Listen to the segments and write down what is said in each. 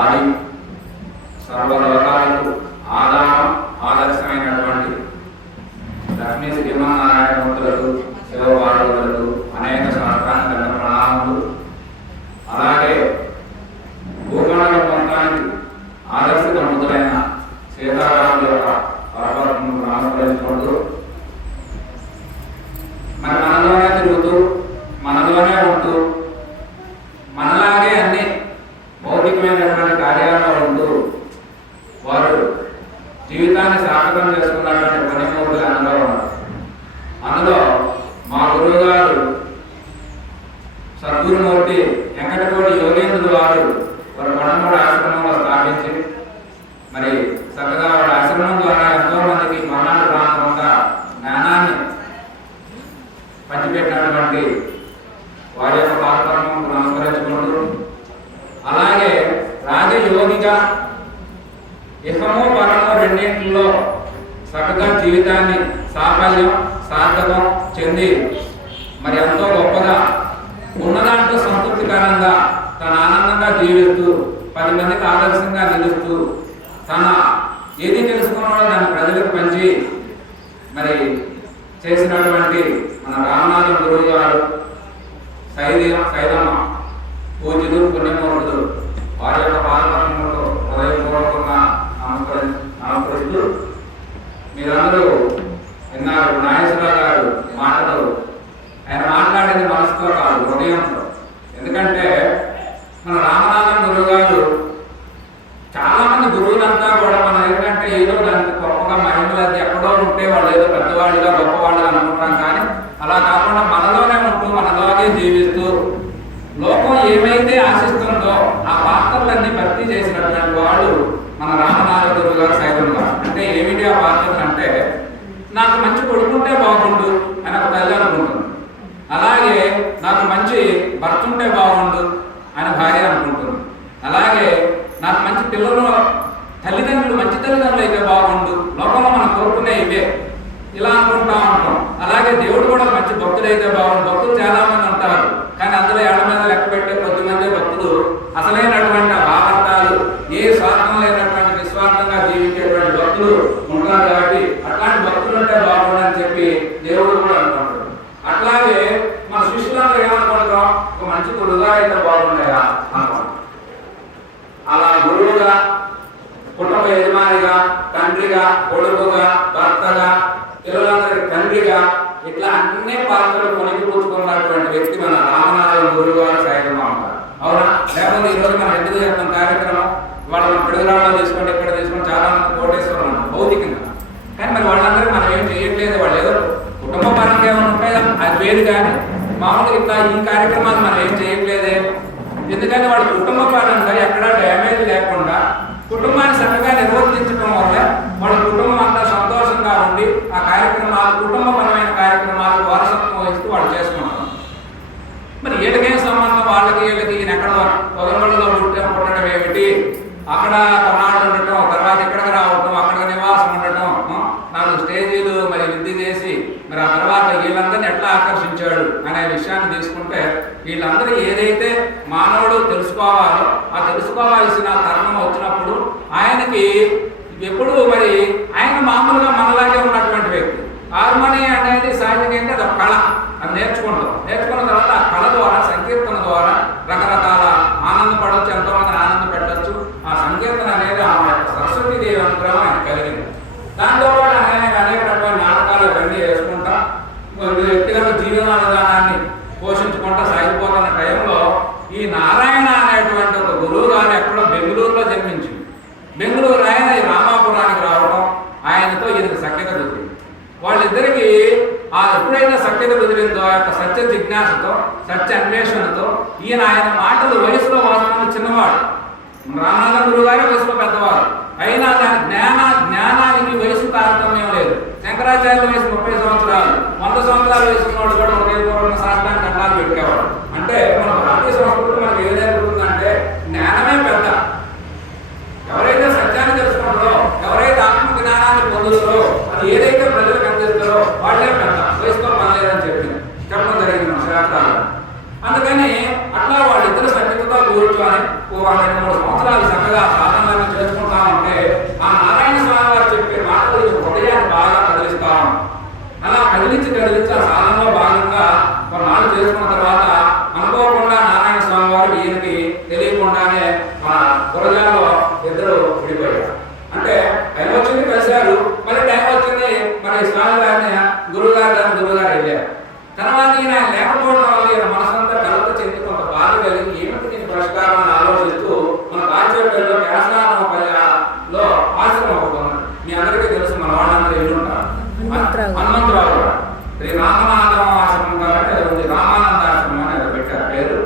ఆది సర్వలోకాలకు ఆధారం ఆదర్శమైనటువంటి లక్ష్మీ శ్రీమన్నారాయణమూర్తులకు శివపార్వతులకు అనేక శాస్త్రానికి దండ ప్రణామములు. అలాగే భూమండల మొత్తానికి ఆదర్శవంతులైన సీతారాముల యొక్క పరపరను నమస్కరించుకుంటూ మనలోనే తిరుగుతూ మనలోనే ఉంటూ మనలాగే అన్ని భౌతికమైనటువంటి కార్యాలలో ఉంటూ వారు జీవితాన్ని సార్థకం చేసుకున్నటువంటి పనిమూర్తులు అందులో ఉన్నారు. అందులో మా గురువు గారు సద్గురుమూర్తి వెంకటకోటి యోగేంద్రుడు వారు కొడమూడి ఆశ్రమంలో స్థాపించి మరి చక్కగా వారి ఆశ్రమం ద్వారా ఎంతో మందికి మరణాలు ప్రాంతంగా జ్ఞానాన్ని పంచిపెట్టినటువంటి వారి యొక్క పాత్రను నమస్కరించుకుంటూ అలాగే రాజయోగిగా ఇహము పరము రెండింటిలో చక్కగా జీవితాన్ని సాఫల్యం సార్థకం చెంది మరి ఎంతో గొప్పగా ఉన్నదాంట్లో సంతృప్తికరంగా తన ఆనందంగా జీవిస్తూ 10 మందికి ఆదర్శంగా నిలుస్తూ తన ఏది తెలుసుకున్నాడో దాన్ని ప్రజలకు పంచి మరి చేసినటువంటి మన రామనాథం గురువు గారు సైదమ్మ పూజ్యులు పుణ్యమూర్తులు వారి యొక్క పాదపద్మములతో హృదయపూర్వకంగా నమస్కరిస్తూ మీరందరూ విన్నారు. నాగేశ్వరరావు గారు మాటలు ఆయన మాట్లాడేది మనసుతో కాదు, హృదయంతో. ఎందుకంటే మన రామనాథం గురువు గారు చాలా మంది గురువులంతా కూడా మనం ఏంటంటే ఏదో దానికి గొప్పగా మహిళలు అది ఎక్కడో ఉంటే వాళ్ళు ఏదో పెద్దవాళ్ళుగా గొప్పవాళ్ళుగా అనుకుంటాం. కానీ అలా కాకుండా మనలోనే ఉంటూ మనలోనే జీవిస్తూ లోకం ఏమైతే ఆశిస్తుందో ఆ పాత్రలన్నీ భర్తీ చేసినటువంటి వాళ్ళు మన రామనాథ గురువు గారు సైతం గారు. అంటే ఏమిటి ఆ పాత్రలు అంటే, నాకు మంచి కొడుకుంటే బాగుండు అని ఒక తల్లి అనుకుంటుంది. అలాగే నాకు మంచి భర్త ఉంటే బాగుండు అని భార్య అనుకుంటుంది. అలాగే నాకు మంచి పిల్లలు తల్లిదండ్రులు మంచి తల్లిదండ్రులు అయితే బాగుండు, లోకంలో మనం కోరుకునే ఇవే ఇలా అనుకుంటా ఉంటాం. అలాగే దేవుడు కూడా మంచి భక్తులు అయితే బాగుండు. భక్తులు చాలా మంది ఉంటారు, కానీ అందులో ఏళ్ల మీద లెక్క పెట్టే కొద్దిమంది భక్తులు అసలైనటువంటి భావార్థాలు ఏ స్వార్థం లేనటువంటి నిస్వార్థంగా జీవించేటువంటి భక్తులు ఉంటారు. కాబట్టి అట్లాంటి భక్తులు ఉంటే బాగుండు అని చెప్పి దేవుడు కూడా అనుకుంటాడు. అట్లాగే మన శిష్యులందరూ ఏమనుకుంటాం, ఒక మంచి గురువుగా అయితే బాగుంటాయా అనుకుంటాం. అలా గురువుగా, కుటుంబ యజమానిగా, తండ్రిగా, కొడుకుగా, భర్తగా, పిల్లలందరికీ తండ్రిగా, ఇట్లా అన్ని పాత్రలు కొనిపుచ్చుకున్నటువంటి వ్యక్తి మన రామనాథం గురువు గారు సైతం ఉంటారు. అవునా? లేకపోతే ఈరోజు మనం ఎందుకు చేస్తాం కార్యక్రమం, వాళ్ళు మన పిడుగురాళ్ళలో తీసుకోండి, ఇక్కడ తీసుకొని చాలా మంది కోటేశ్వరం ఉన్నాం భౌతికంగా. కానీ మరి వాళ్ళందరికీ మనం ఏం చేయట్లేదు. వాళ్ళు ఏదో కుటుంబ పరంగా ఏమైనా ఉంటాయో అది వేరు, కానీ మామూలుగా ఇట్లా ఈ కార్యక్రమాలు మనం ఏం చేయట్లేదే. ఎందుకంటే వాళ్ళ కుటుంబ పరంగా ఎక్కడా డ్యామేజ్ లేకుండా కుటుంబాన్ని చక్కగా నిర్వర్తించడం వల్ల వాళ్ళ కుటుంబం అంతా సంతోషంగా ఉండి ఆ కార్యక్రమాలు కుటుంబపరమైన కార్యక్రమాలు వారసత్వం వహిస్తూ వాళ్ళు చేసుకుంటారు. మరి వీళ్ళకేం సంబంధం, వాళ్ళకి వీళ్ళకి ఈయన ఎక్కడ పొదలబడిలో పుట్టడం ఏమిటి, అక్కడ కొన్నాళ్ళు ఉండటం, తర్వాత ఇక్కడికి రావటం, అక్కడ నివాసం ఉండటం, 4 స్టేజీలు మరి విద్య చేసి మరి ఆ తర్వాత వీళ్ళందరినీ ఎట్లా ఆకర్షించాడు అనే విషయాన్ని తీసుకుంటే, వీళ్ళందరూ ఏదైతే మానవుడు తెలుసుకోవాలో ఆ తెలుసుకోవాల్సిన తరుణం వచ్చినప్పుడు ఆయనకి ఎప్పుడు మరి ఆయన మామూలుగా మనలాగే ఉన్నటువంటి వ్యక్తి. హార్మోని అనేది సహజంగా అది ఒక కళ, అది నేర్చుకున్న తర్వాత ఆ కళ ద్వారా, సంకీర్తన ద్వారా రకరకాల ఆనందపడవచ్చు, ఎంతోమంది ఆనంద పెట్టవచ్చు. ఆ సంకీర్తన అనేది ఆ సరస్వతీదేవి అనుగ్రహం ఆయన కలిగింది. దాంతో పాటు ఆయన అనేక రకమైన నాటకాలు ఇవన్నీ వేసుకుంటా వ్యక్తిగత జీవన విధానాన్ని పోషించుకుంటా సాగిపోతున్న టైంలో ఈ నారాయణ అనేటువంటి ఒక గురువు గారు ఎక్కడో బెంగళూరులో జన్మించింది. బెంగళూరు ఆయన ఈ రామాపురానికి రావడం, ఆయనతో ఈయనకు సఖ్యత కుదిరింది. వాళ్ళిద్దరికి ఎప్పుడైతే సఖ్యత కుదిరిందో ఆ యొక్క సత్య జిజ్ఞాసతో, సత్య అన్వేషణతో ఆయన మాటలు వయసులో వాస్తవాన్ని చిన్నవాడు, రామనాథ గురువు గారి వయసులో పెద్దవారు అయినా దాని జ్ఞానానికి వయసు తారతమ్యం లేదు. శంకరాచార్యుల వయసు 30 సంవత్సరాలు, 100 సంవత్సరాల వయసు ఉన్నవాడు కూడా హృదయపూర్వక శాస్త్రానికి దండాలు పెట్టేవాడు. అంటే మన భారతీయ సంస్కృతి మనకు ఏం జరుగుతుందంటే జ్ఞానమే పెద్ద. ఎవరైతే సత్యాన్ని తెలుసుకుంటారో, ఎవరైతే ఆత్మ జ్ఞానాన్ని పొందుతారో, అది ఏదైతే ప్రజలకు అందిస్తారో వాళ్ళే పెద్ద. వయసుతో పనిలేదని చెప్పడం జరిగింది మన శాస్త్రాలు. అందుకని 2-3 సంవత్సరాలు చక్కగా సాధనలు చేసుకుంటా ఉంటే ఆ నారాయణ స్వామి వారు చెప్పే మాటలు హృదయాన్ని బాగా కదిలిస్తా అలా కదిలించి ఆ సాధనలో భాగంగా కొన్నాళ్ళు చేసుకున్న తర్వాత అనుకోకుండా నారాయణ స్వామి వారు ఈయనకి తెలియకుండానే మన గురజాలలో ఇద్దరు విడిపోయారు. అంటే టైం వచ్చింది కలిశారు, మళ్ళీ టైం వచ్చింది మరి స్వామి గారిని గురువుగారు వెళ్ళారు. తర్వాత ఈయన లేకపోవడం వల్ల ఈయన మనసంతా కలత చెంది కొంత బాధ కలిగి ఏమిటి నేను పరిష్కారం అని ఆలోచిస్తూ మన కాచేపల్లిలో కేశనాథంలో ఆశ్రమం అవుతుంది. మీ అందరికీ తెలుసు, మన వాళ్ళందరూ ఎల్లుంటారు. హనుమంతరావు గారు శ్రీ రామనాథం ఆశ్రమం కాబట్టి అది ఉంది, రామానంద ఆశ్రమం అని పెట్టారు పేరు.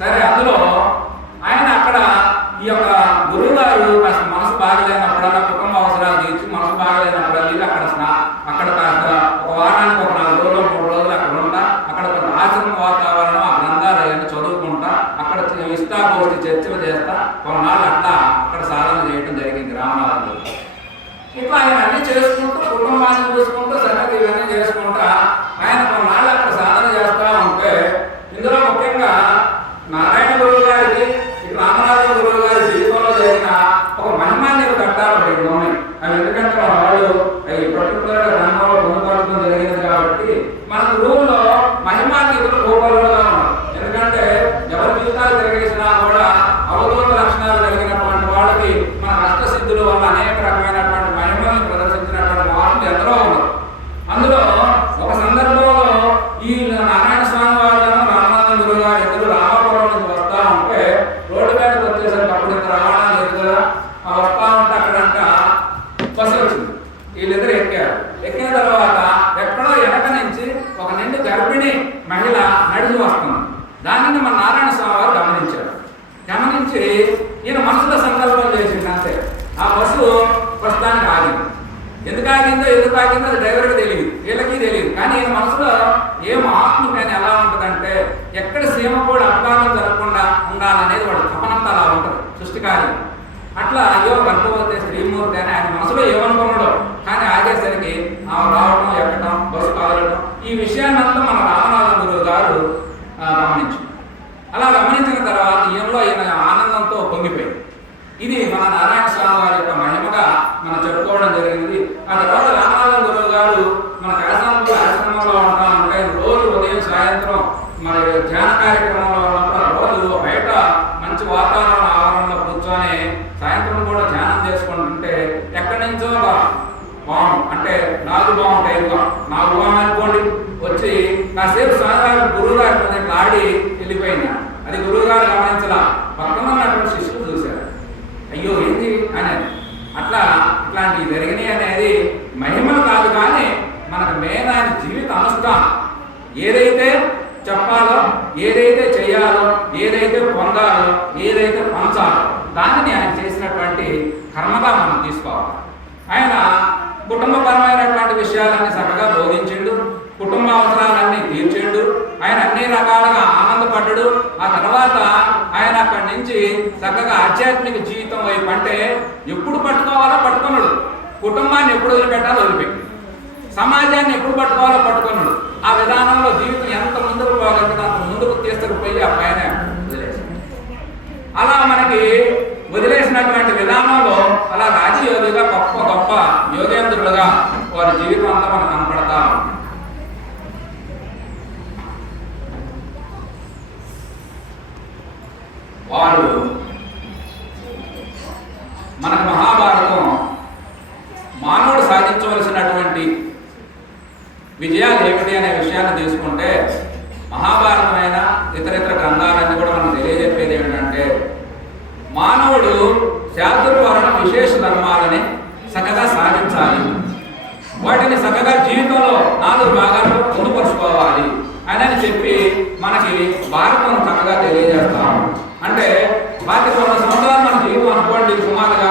సరే, అందులో ఆయన అక్కడ ఈ యొక్క గురువు గారు కాస్త మనసు బాగలేనప్పుడల్లా కుటుంబ అవసరాలు తీర్చి మనసు బాగలేనప్పుడల్లా అక్కడ కాస్త ఒక వారానికి ఒక 4 రోజులు 3 రోజులు అక్కడ ఉంటా, అక్కడ కొంత ఆశ్రమ వాతావరణం ఆ గ్రంథాలు అవన్నీ చదువుకుంటా, అక్కడ ఇష్టాగోష్ఠి చర్చలు చేస్తా కొన్నాళ్ళు అట్లా అక్కడ సాధన చేయడం జరిగింది రామనాథంలో. ఇట్లా ఆయన అన్ని చేసుకుంటూ కుటుంబాన్ని చూసుకుంటూ సంగతి ఇవన్నీ చేసుకుంటా ఆయన కొన్నాళ్ళు అక్కడ సాధన చేస్తా ఉంటే ఇందులో ముఖ్యంగా నారాయణ గురువు గారికి రామనాథ గురువు గారి జీవితంలో జరిగిన ఒక మహిమాన్యత కట్టాలు ఒకటి ఉన్నాయి. అవి ఎందుకంటే మన వాళ్ళు అవి పర్టికులర్ గ్రంథంలో పొందుపరచడం జరిగింది కాబట్టి మన గురువులో మహిమాన్యతలు గోపాలుగా ఉన్నారు. ఎందుకంటే ఎవరి జీవితాలు తిరిగేసినా కూడా అవధూత లక్షణాలు కలిగినటువంటి వాళ్ళకి మన కష్టసిద్ధుల వల్ల అనేక రకమైనటువంటి మహిమల్ని ప్రదర్శించినటువంటి వాళ్ళు ఎందరో ఉన్నారు. అందులో ఒక సందర్భంలో ఈ నారాయణ స్వామి వారు రామనాథ గురువు గారు ఇద్దరు రామాపురం నుంచి వస్తా ఉంటే రోడ్డు మీదకి వచ్చేసరికి అప్పుడు ఇంత రవాణా లేదు కదా, వస్తా ఉంటే అక్కడంట బస్సు వచ్చింది. వీళ్ళిద్దరు ఎక్కిన తర్వాత ఎక్కడో వెనక నుంచి ఒక నిండు గర్భిణి మహిళ నడిచి వస్తుంది. దానిని మన నారాయణ స్వామి వారు గమనించారు. గమనించి ఈయన మనసులో సంకల్పం చేసింది అంతే. ఆ బస్సు ప్రస్తుతానికి ఆగింది. ఎందుకు ఆగిందో అది డ్రైవర్కి తెలియదు, వీళ్ళకి తెలియదు. కానీ ఈయన మనసులో ఏం ఆత్మ కానీ ఎలా ఉంటుందంటే ఎక్కడ సీమ కూడా అపకారం జరగకుండా ఉండాలనేది వాడు తపనంతా అలా ఉంటుంది సృష్టికార్యం. అట్లా అయ్యో గర్భవతి శ్రీమూర్తి అని ఆయన మనసులో ఏమనుకున్నాడో, కానీ ఆగేసరికి ఆమె రావడం ఎక్కడం బస్సు కదలడం ఈ విషయాన్ని అంతా మన రామనాథ గురువు గారు గమనించు. అలా గమనించిన తర్వాత ఈయన ఆనందంతో పొంగిపోయింది. ఇది మన నారాయణ స్వామి వారి యొక్క మహిమగా మనం చెప్పుకోవడం జరిగింది. ఆ తర్వాత రామనాథ గురువు గారు మన కేశనాథ ఆశ్రమంలో ఉంటామంటే రోజు ఉదయం సాయంత్రం మరి ధ్యాన కార్యక్రమంలో ఉన్నప్పుడు రోజు బయట మంచి వాతావరణ ఆవరణలో కూర్చొని సాయంత్రం కూడా ధ్యానం చేసుకుంటుంటే ఎక్కడి నుంచో బాము అంటే నాగుబాము టైపుగా నాగుబాము అనుకోండి వచ్చి కాసేపు స్వామివారి గురువు గారి మీద ఆడి వెళ్ళిపోయింది. అది గురువు గారు గమనించలా, పక్కన ఉన్నటువంటి శిష్యులు చూశారు. అయ్యో ఏంటి అనేది ఇట్లాంటివి జరిగినాయి అనేది మహిమలు కాదు, కానీ మనకు మెయిన్ ఆయన జీవిత అనుష్ఠానం ఏదైతే చెప్పాలో, ఏదైతే చేయాలో, ఏదైతే పొందాలో, ఏదైతే పంచాలో దానిని ఆయన చేసినటువంటి కర్మగా మనం తీసుకోవాలి. ఆయన కుటుంబపరమైనటువంటి విషయాలన్నీ చక్కగా బోధించిండు, కుటుంబ అవసరాలన్నీ తీర్చిండు, ఆయన అన్ని రకాలుగా ఆనందపడ్డాడు. ఆ తర్వాత ఆయన అక్కడి నుంచి చక్కగా ఆధ్యాత్మిక జీవితం వైపు అంటే ఎప్పుడు పట్టుకోవాలో పట్టుకున్నాడు, కుటుంబాన్ని ఎప్పుడు వదిలిపెట్టాలో వదిలిపెట్టి, సమాజాన్ని ఎప్పుడు పట్టుకోవాలో పట్టుకున్నాడు. ఆ విధానంలో జీవితం ఎంత ముందుకు పోగలిగితే అంత ముందుకు తీసుకుపోయి ఆ పైన వదిలేసి అలా మనకి వదిలేసినటువంటి విధానంలో అలా రాజయోగిగా గొప్ప యోగేంద్రులుగా వారి జీవితం అంతా మనకు కనపడతా. వారు మనకు మహాభారతం మానవుడు సాధించవలసినటువంటి విజయాలు ఏమిటి అనే విషయాన్ని తీసుకుంటే మహాభారతమైన ఇతర గ్రంథాలన్నీ కూడా మనకు తెలియజెప్పేది ఏమిటంటే మానవుడు శాస్త్రవర్ణ విశేష ధర్మాలని చక్కగా సాధించాలి, వాటిని చక్కగా జీవితంలో 4 భాగాల్లో పొందుపరుచుకోవాలి అని చెప్పి మనకి భారతం చక్కగా తెలియజేస్తాం. అంటే 25 సంవత్సరాలు మన జీవితం అనుకోండి, సుమారుగా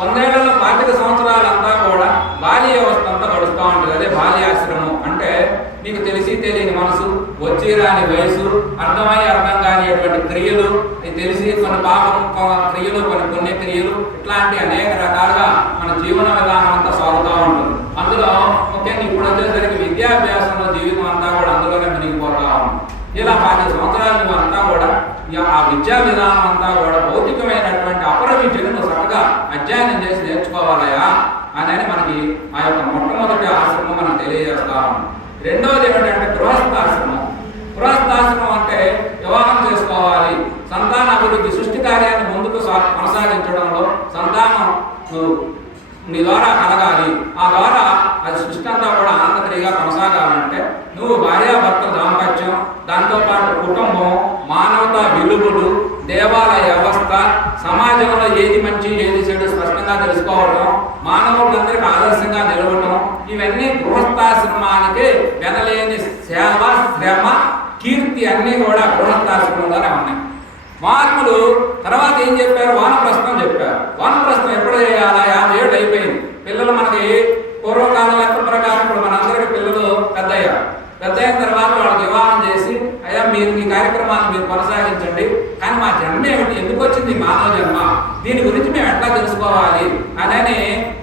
100 ఏళ్లలో 25 సంవత్సరాలంతా కూడా బాల్య వ్యవస్థ అంతా గడుస్తూ ఉంటుంది. అదే బాల్యాశ్రమం అంటే నీకు తెలిసి తెలియని మనసు, వచ్చి రాని వయసు, అర్థం కానిటువంటి క్రియలు, తెలిసి కొన్ని పాపం క్రియలు, కొన్ని పుణ్యక్రియలు, ఇట్లాంటి అనేక రకాలుగా మన జీవన విధానం అంతా సాగుతూ ఉంటుంది. అందులో ముఖ్యంగా ఇప్పుడు వచ్చేసరికి విద్యాభ్యాసంలో జీవితం అంతా కూడా అందులోనే మునిగిపోతా ఉంటుంది. ఇలా 10 సంవత్సరాలు నువ్వు అంతా కూడా ఆ విద్యా విధానం అంతా కూడా భౌతికమైనటువంటి అపర విద్యను నువ్వు చక్కగా అధ్యయనం చేసి నేర్చుకోవాలయా అని మనకి ఆ యొక్క మొట్టమొదటి ఆశ్రమం మనం తెలియజేస్తాం. రెండవది ఏమిటంటే గృహస్థాశ్రమం. గృహస్థాశ్రమం అంటే వివాహం చేసుకోవాలి, సంతాన అభివృద్ధి, సృష్టి కార్యాన్ని ముందుకు కొనసాగించడంలో సంతానం నీ ద్వారా కలగాలి, ఆ ద్వారా అది సృష్టి అంతా కూడా ఆనందకరిగా కొనసాగాలంటే నువ్వు భార్యాభర్తల దాంపత్యం, దాంతోపాటు కుటుంబం, మానవతా విలువలు, దేవాలయ వ్యవస్థ, సమాజంలో ఏది మంచి ఏది చెడు స్పష్టంగా తెలుసుకోవడం, మానవులందరికీ ఆదర్శంగా నిలవటం, ఇవన్నీ గృహస్థాశ్రమానికి వెనలేని సేవ, శ్రమ, కీర్తి అన్నీ కూడా గృహస్థాశ్రమంలోనే ఉన్నాయి. మహాత్ములు తర్వాత ఏం చెప్పారు? వానప్రస్థం చెప్పారు. వానప్రస్థం ఎప్పుడు చేయాలా? 50 ఏళ్ళు అయిపోయింది. పిల్లలు మనకి పూర్వకాలం లెక్క ప్రకారం ఇప్పుడు మనందరికీ పిల్లలు పెద్దయ్యారు. పెద్ద అయిన తర్వాత వాళ్ళకి వివాహం చేసి, అయ్యా మీరు మీ కార్యక్రమాన్ని మీరు కొనసాగించండి, కానీ మా జన్మ ఏమిటి, ఎందుకు వచ్చింది మానవ జన్మ, దీని గురించి మేము ఎట్లా తెలుసుకోవాలి అని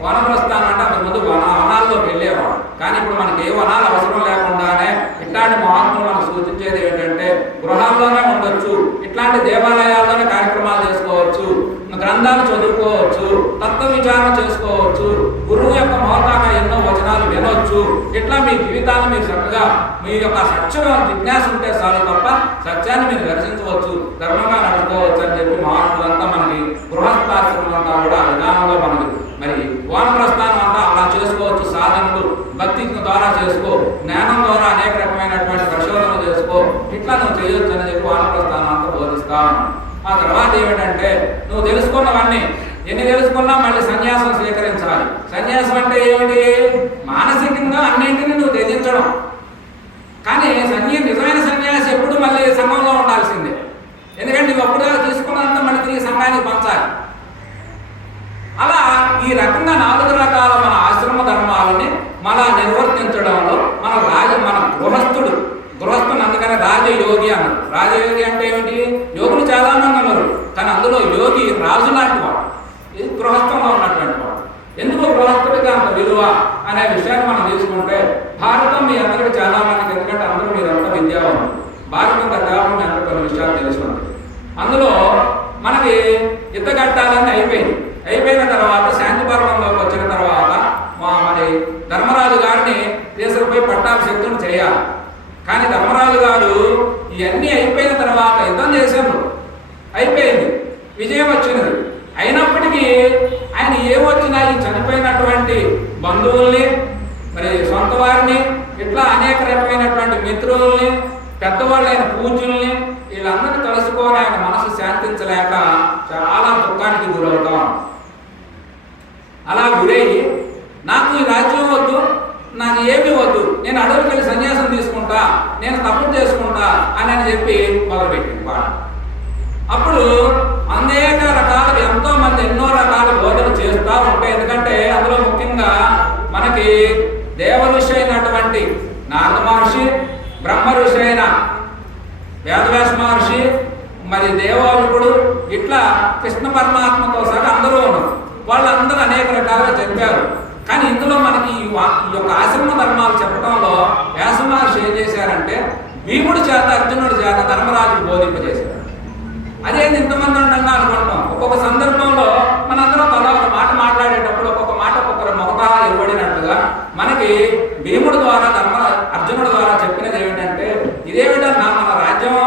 వనప్రస్థానం అంటే అంతకుముందు వనాల్లోకి వెళ్ళేవాడు. కానీ ఇప్పుడు మనకి ఏ వనాలు అవసరం లేకుండానే ఇట్లాంటి మహాత్ములు మనకు సూచించేది ఏంటంటే గృహాల్లోనే ఉండొచ్చు, ఇట్లాంటి దేవాలయాల్లోనే కార్యక్రమాలు చేసుకోవచ్చు, గ్రంథాలు చదువుకోవచ్చు, తత్వ విచారణ చేసుకోవచ్చు, గురువు యొక్క మహోతాక ఎన్నో వచనాలు వినొచ్చు. ఇట్లా మీ జీవితాన్ని మీరు చక్కగా మీ యొక్క సత్యం జిజ్ఞాస ఉంటే చాలు తప్ప సత్యాన్ని మీరు దర్శించవచ్చు, ధర్మంగా నడుచుకోవచ్చు అని చెప్పి మహాత్ములంతా మనకి గృహస్థాశ్రమం అంతా కూడా విధానంలో మనకి మరి వానప్రస్థానం అంతా అలా చేసుకోవచ్చు. సాధనలు భక్తి ద్వారా చేసుకో, జ్ఞానం ద్వారా అనేక రకమైనటువంటి పరిశోధనలు చేసుకో, ఇట్లా నువ్వు చేయొచ్చు అని చెప్పి వానప్రస్థానం అంతా బోధిస్తా. ఆ తర్వాత ఏమిటంటే నువ్వు తెలుసుకున్నవన్నీ ఎన్ని తెలుసుకున్నా మళ్ళీ సన్యాసం స్వీకరించాలి. సన్యాసం అంటే ఏమిటి? మానసికంగా అన్నింటినీ నువ్వు త్యజించడం. కానీ నిజమైన సన్యాసి ఎప్పుడు మళ్ళీ సంఘంలో ఉండాల్సిందే. ఎందుకంటే నువ్వు అప్పుడు తీసుకున్నంత మళ్ళీ తిరిగి సంఘానికి పంచాలి. అలా ఈ రకంగా 4 రకాల మన ఆశ్రమ ధర్మాలని మన నిర్వర్తించడంలో మన గృహస్థుడు అందుకని రాజయోగి అన్నారు. రాజయోగి అంటే ఏమిటి? యోగులు చాలా మంది ఉన్నారు, కానీ అందులో యోగి రాజు లాంటి వాడు, ఇది గృహస్థంలో ఉన్నటువంటి వాడు. ఎందుకు గృహస్థుడికి అంత విలువ అనే విషయాన్ని మనం తీసుకుంటే భారతం మీ అందరికీ చాలా మందికి, ఎందుకంటే అందరూ మీరంతా విద్యావంతులు, భారతం దాదాపు మీ అందరూ కొన్ని విషయాలు తెలుసుకుంది. అందులో మనకి యుద్ధఘట్టాలన్నీ అయిపోయిన తర్వాత శాంతి పర్వంలోకి వచ్చిన తర్వాత మరి ధర్మరాజు గారిని తీసుకుపోయి పట్టాభిషేకం చేయాలి. కానీ ధర్మరాజు గారు ఇవన్నీ అయిపోయిన తర్వాత యుద్ధం చేశారు, అయిపోయింది, విజయం వచ్చినది. అయినప్పటికీ ఆయన ఏమొచ్చినా ఈ చనిపోయినటువంటి బంధువుల్ని, మరి సొంత వారిని, ఇట్లా అనేక రకమైనటువంటి మిత్రుల్ని, పెద్దవాళ్ళైన పూజ్యుల్ని, వీళ్ళందరినీ కలుసుకొని ఆయన మనసు శాంతించలేక చాలా దుఃఖానికి గురవుతాం. అలా గురయ్యి నాకు ఈ రాజ్యం వద్దు, నాకు ఏమీ వద్దు, నేను అడవులకు వెళ్ళి సన్యాసం తీసుకుంటా, నేను తప్పు చేసుకుంటా అని చెప్పి మొదలుపెట్టింది వాడు. అప్పుడు అనేక రకాల ఎంతో మంది ఎన్నో రకాల బోధనలు చేస్తూ ఉంటాయి. ఎందుకంటే అందులో ముఖ్యంగా మనకి దేవ ఋషి అయినటువంటి నారద మహర్షి, బ్రహ్మ ఋషి అయిన వేదవ్యాస మహర్షి, మరి దేవాలుకుడు, ఇట్లా కృష్ణ పరమాత్మతో సహా అందరూ ఉన్నారు. వాళ్ళందరూ అనేక రకాలుగా చెప్పారు. కానీ ఇందులో మనకి ఈ యొక్క ఆశ్రమ ధర్మాలు చెప్పడంలో వ్యాస మహర్షి ఏం చేశారంటే భీముడి చేత అర్జునుడి చేత ధర్మరాజుకు బోధింపజేశారు. అదేంటి ఇంతమంది ఉండగా అనుకుంటాం. ఒక్కొక్క సందర్భంలో మనందరం తల ఒక మాట మాట్లాడేటప్పుడు ఒక్కొక్క మాట ఒక్కొక్కరు మొహతా ఇవ్వబడినట్టుగా మనకి భీముడి ద్వారా అర్జునుడి ద్వారా చెప్పినది ఏమిటంటే, ఇదేమిటన్నా మన రాజ్యం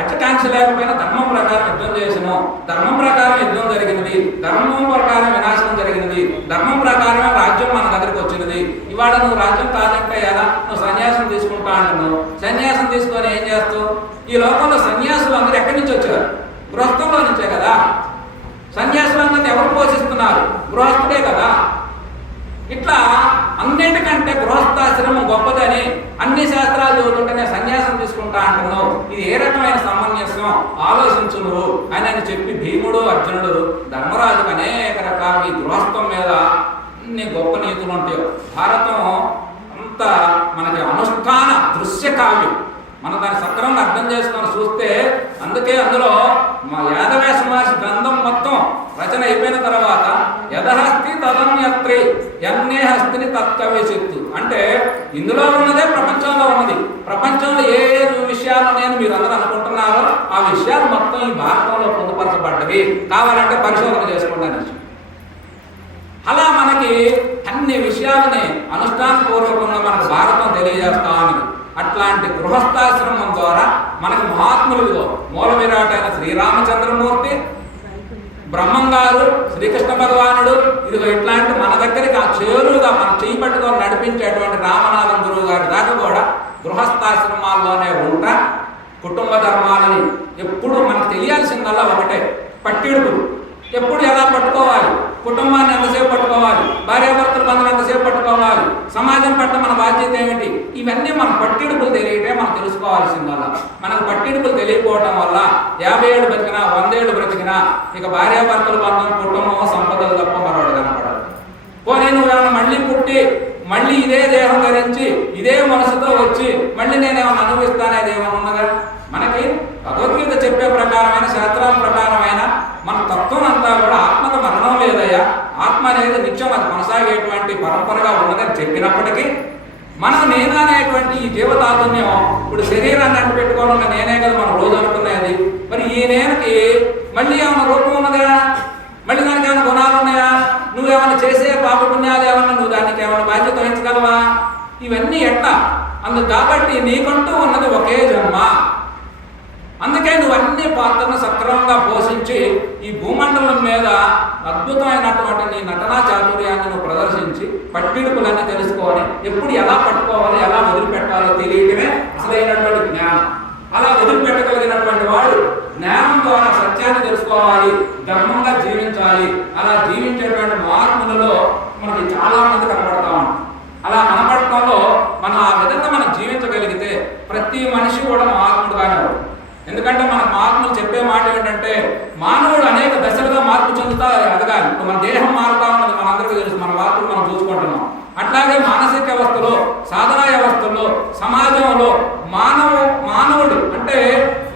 అచ్చకాంక్ష లేకపోయినా ధర్మం ప్రకారం యుద్ధం చేసినాం, ధర్మం ప్రకారం యుద్ధం జరిగినది, ధర్మం ప్రకారం వినాశనం జరిగినది, ధర్మం ప్రకారమే రాజ్యం మన దగ్గరికి వచ్చినది. ఇవాళ నువ్వు రాజ్యం కాదంటే ఎలా, నువ్వు సన్యాసం తీసుకుంటా అంటున్నావు. సన్యాసం తీసుకొని ఏం చేస్తావు? ఈ లోకంలో సన్యాసులు అందరూ ఎక్కడి నుంచి వచ్చారు? గృహస్థంలో నుంచే కదా. సన్యాసులందరినీ ఎవరు పోషిస్తున్నారు? గృహస్థుడే కదా. ఇట్లా అన్నిటికంటే గృహస్థాశ్రమం గొప్పదని అన్ని శాస్త్రాలు చదువుతుంటేనే సన్యాసం తీసుకుంటా అంటున్నావు, ఇది ఏ రకమైన సామన్యస్యం, ఆలోచించు నువ్వు అని చెప్పి భీముడు అర్జునుడు ధర్మరాజుకు అనేక రకాల ఈ గృహస్థం మీద అన్ని గొప్ప నీతులు ఉంటాయి. భారతం అంత మనకి అనుష్ఠాన దృశ్య కావ్యం. మనం దాన్ని సక్రమంగా అర్థం చేసుకొని చూస్తే, అందుకే అందులో మా వేదవ్యాస మహర్షి గ్రంథం మొత్తం రచన అయిపోయిన తర్వాత యథహస్తి తదన్యత్రి ఎన్నే హస్తిని తత్కవ్యచిత్తు అంటే ఇందులో ఉన్నదే ప్రపంచంలో ఉన్నది, ప్రపంచంలో ఏ విషయాలు నేను మీరు అందరూ అనుకుంటున్నారో ఆ విషయాలు మొత్తం ఈ భారతంలో పొందుపరచబడ్డవి, కావాలంటే పరిశోధన చేసుకోండి. అలా మనకి అన్ని విషయాలని అనుష్ఠానపూర్వకంగా మనకు భారతం తెలియజేస్తా ఉన్నది. అట్లాంటి గృహస్థాశ్రమం ద్వారా మనకు మహాత్ములు మూల విరాటైన శ్రీరామచంద్రమూర్తి, బ్రహ్మం గారు, శ్రీకృష్ణ భగవానుడు, ఇదిగో ఇట్లాంటి మన దగ్గరికి ఆ చేరువుగా మన చేయి పట్టుకొని నడిపించేటువంటి రామనాథం గురువు గారి దాకా కూడా గృహస్థాశ్రమాల్లోనే ఉంటా కుటుంబ ధర్మాలని ఎప్పుడు మనకు తెలియాల్సిందల్లా ఒకటే, పట్టిడుపులు ఎప్పుడు ఎలా పట్టుకోవాలి, కుటుంబాన్ని ఎంతసేపు పట్టుకోవాలి, భార్యాభర్తల బంధం ఎంతసేపు పట్టుకోవాలి, సమాజం పట్ల మన బాధ్యత ఏమిటి, ఇవన్నీ మన పట్టిడుపులు తెలియటే మనం తెలుసుకోవాల్సిందల్లా. మనకు పట్టిడుపులు తెలియకపోవడం వల్ల 50 ఏళ్ళు బ్రతికినా 100 ఏళ్ళు బ్రతికినా ఇక భార్యాభర్తల బంధం, కుటుంబం, సంపదలు తప్ప మరొకటి కనపడదు. పోనీ నువ్వేమైనా మళ్ళీ పుట్టి మళ్ళీ ఇదే దేహం ధరించి ఇదే మనసుతో వచ్చి మళ్ళీ నేనేమైనా అనుభవిస్తానేది ఏమైనా ఉన్నదా? మనకి భగవద్గీత చెప్పే ప్రకారమైన, శాస్త్రాల ప్రకారమైన మన తత్వం అంతా కూడా ఆత్మకు మరణం లేదయ్యా, ఆత్మ అనేది నిత్యం అది కొనసాగేటువంటి పరంపరగా ఉన్నదని చెప్పినప్పటికీ మనం నేను అనేటువంటి ఈ జీవతాతున్యం ఇప్పుడు శరీరాన్ని అంటు పెట్టుకోవడం నేనే కదా మనం రోజు అనుకునేది. మరి ఈ నేనకి మళ్ళీ ఏమైనా రూపం ఉన్నదా? మళ్ళీ దానికి ఏమైనా గుణాలు ఉన్నాయా? నువ్వేమైనా చేసే పాపపుణ్యాలు ఏమన్నా నువ్వు దానికి ఏమైనా బాధ్యత వహించగలవా? ఇవన్నీ ఎట్లా? కాబట్టి నీకంటూ ఉన్నది ఒకే జన్మ. అందుకే నువ్వు అన్ని పాత్రను సక్రమంగా పోషించి ఈ భూమండలం మీద అద్భుతమైనటువంటి నీ నటనా చాతుర్యాన్ని నువ్వు ప్రదర్శించి పట్టిడుపులన్నీ తెలుసుకోవాలి. ఎప్పుడు ఎలా పట్టుకోవాలి, ఎలా వదిలిపెట్టాలో తెలియటమే అసలైనటువంటి జ్ఞానం. అలా వదిలిపెట్టగలిగినటువంటి వాడు జ్ఞానం ద్వారా సత్యాన్ని తెలుసుకోవాలి, ధర్మంగా జీవించాలి. అలా జీవించేటువంటి మహాత్ములలో మనకి చాలా మంది కనపడతా ఉంటాం. అలా కనపడటంలో మనం ఆ విధంగా మనం జీవించగలిగితే ప్రతి మనిషి కూడా మహాత్ముడుగానే అవుతుంది. ఎందుకంటే మన మహాత్ములు చెప్పే మాట ఏంటంటే మానవుడు అనేక దశలుగా మార్పు చెందుతా ఎదగాలి. మన దేహం మారుతా ఉన్నది మనందరికీ తెలుసు, మన మార్పులు మనం చూసుకుంటున్నాం. అట్లాగే మానసిక వ్యవస్థలో, సాధనా వ్యవస్థలో, సమాజంలో మానవుడు అంటే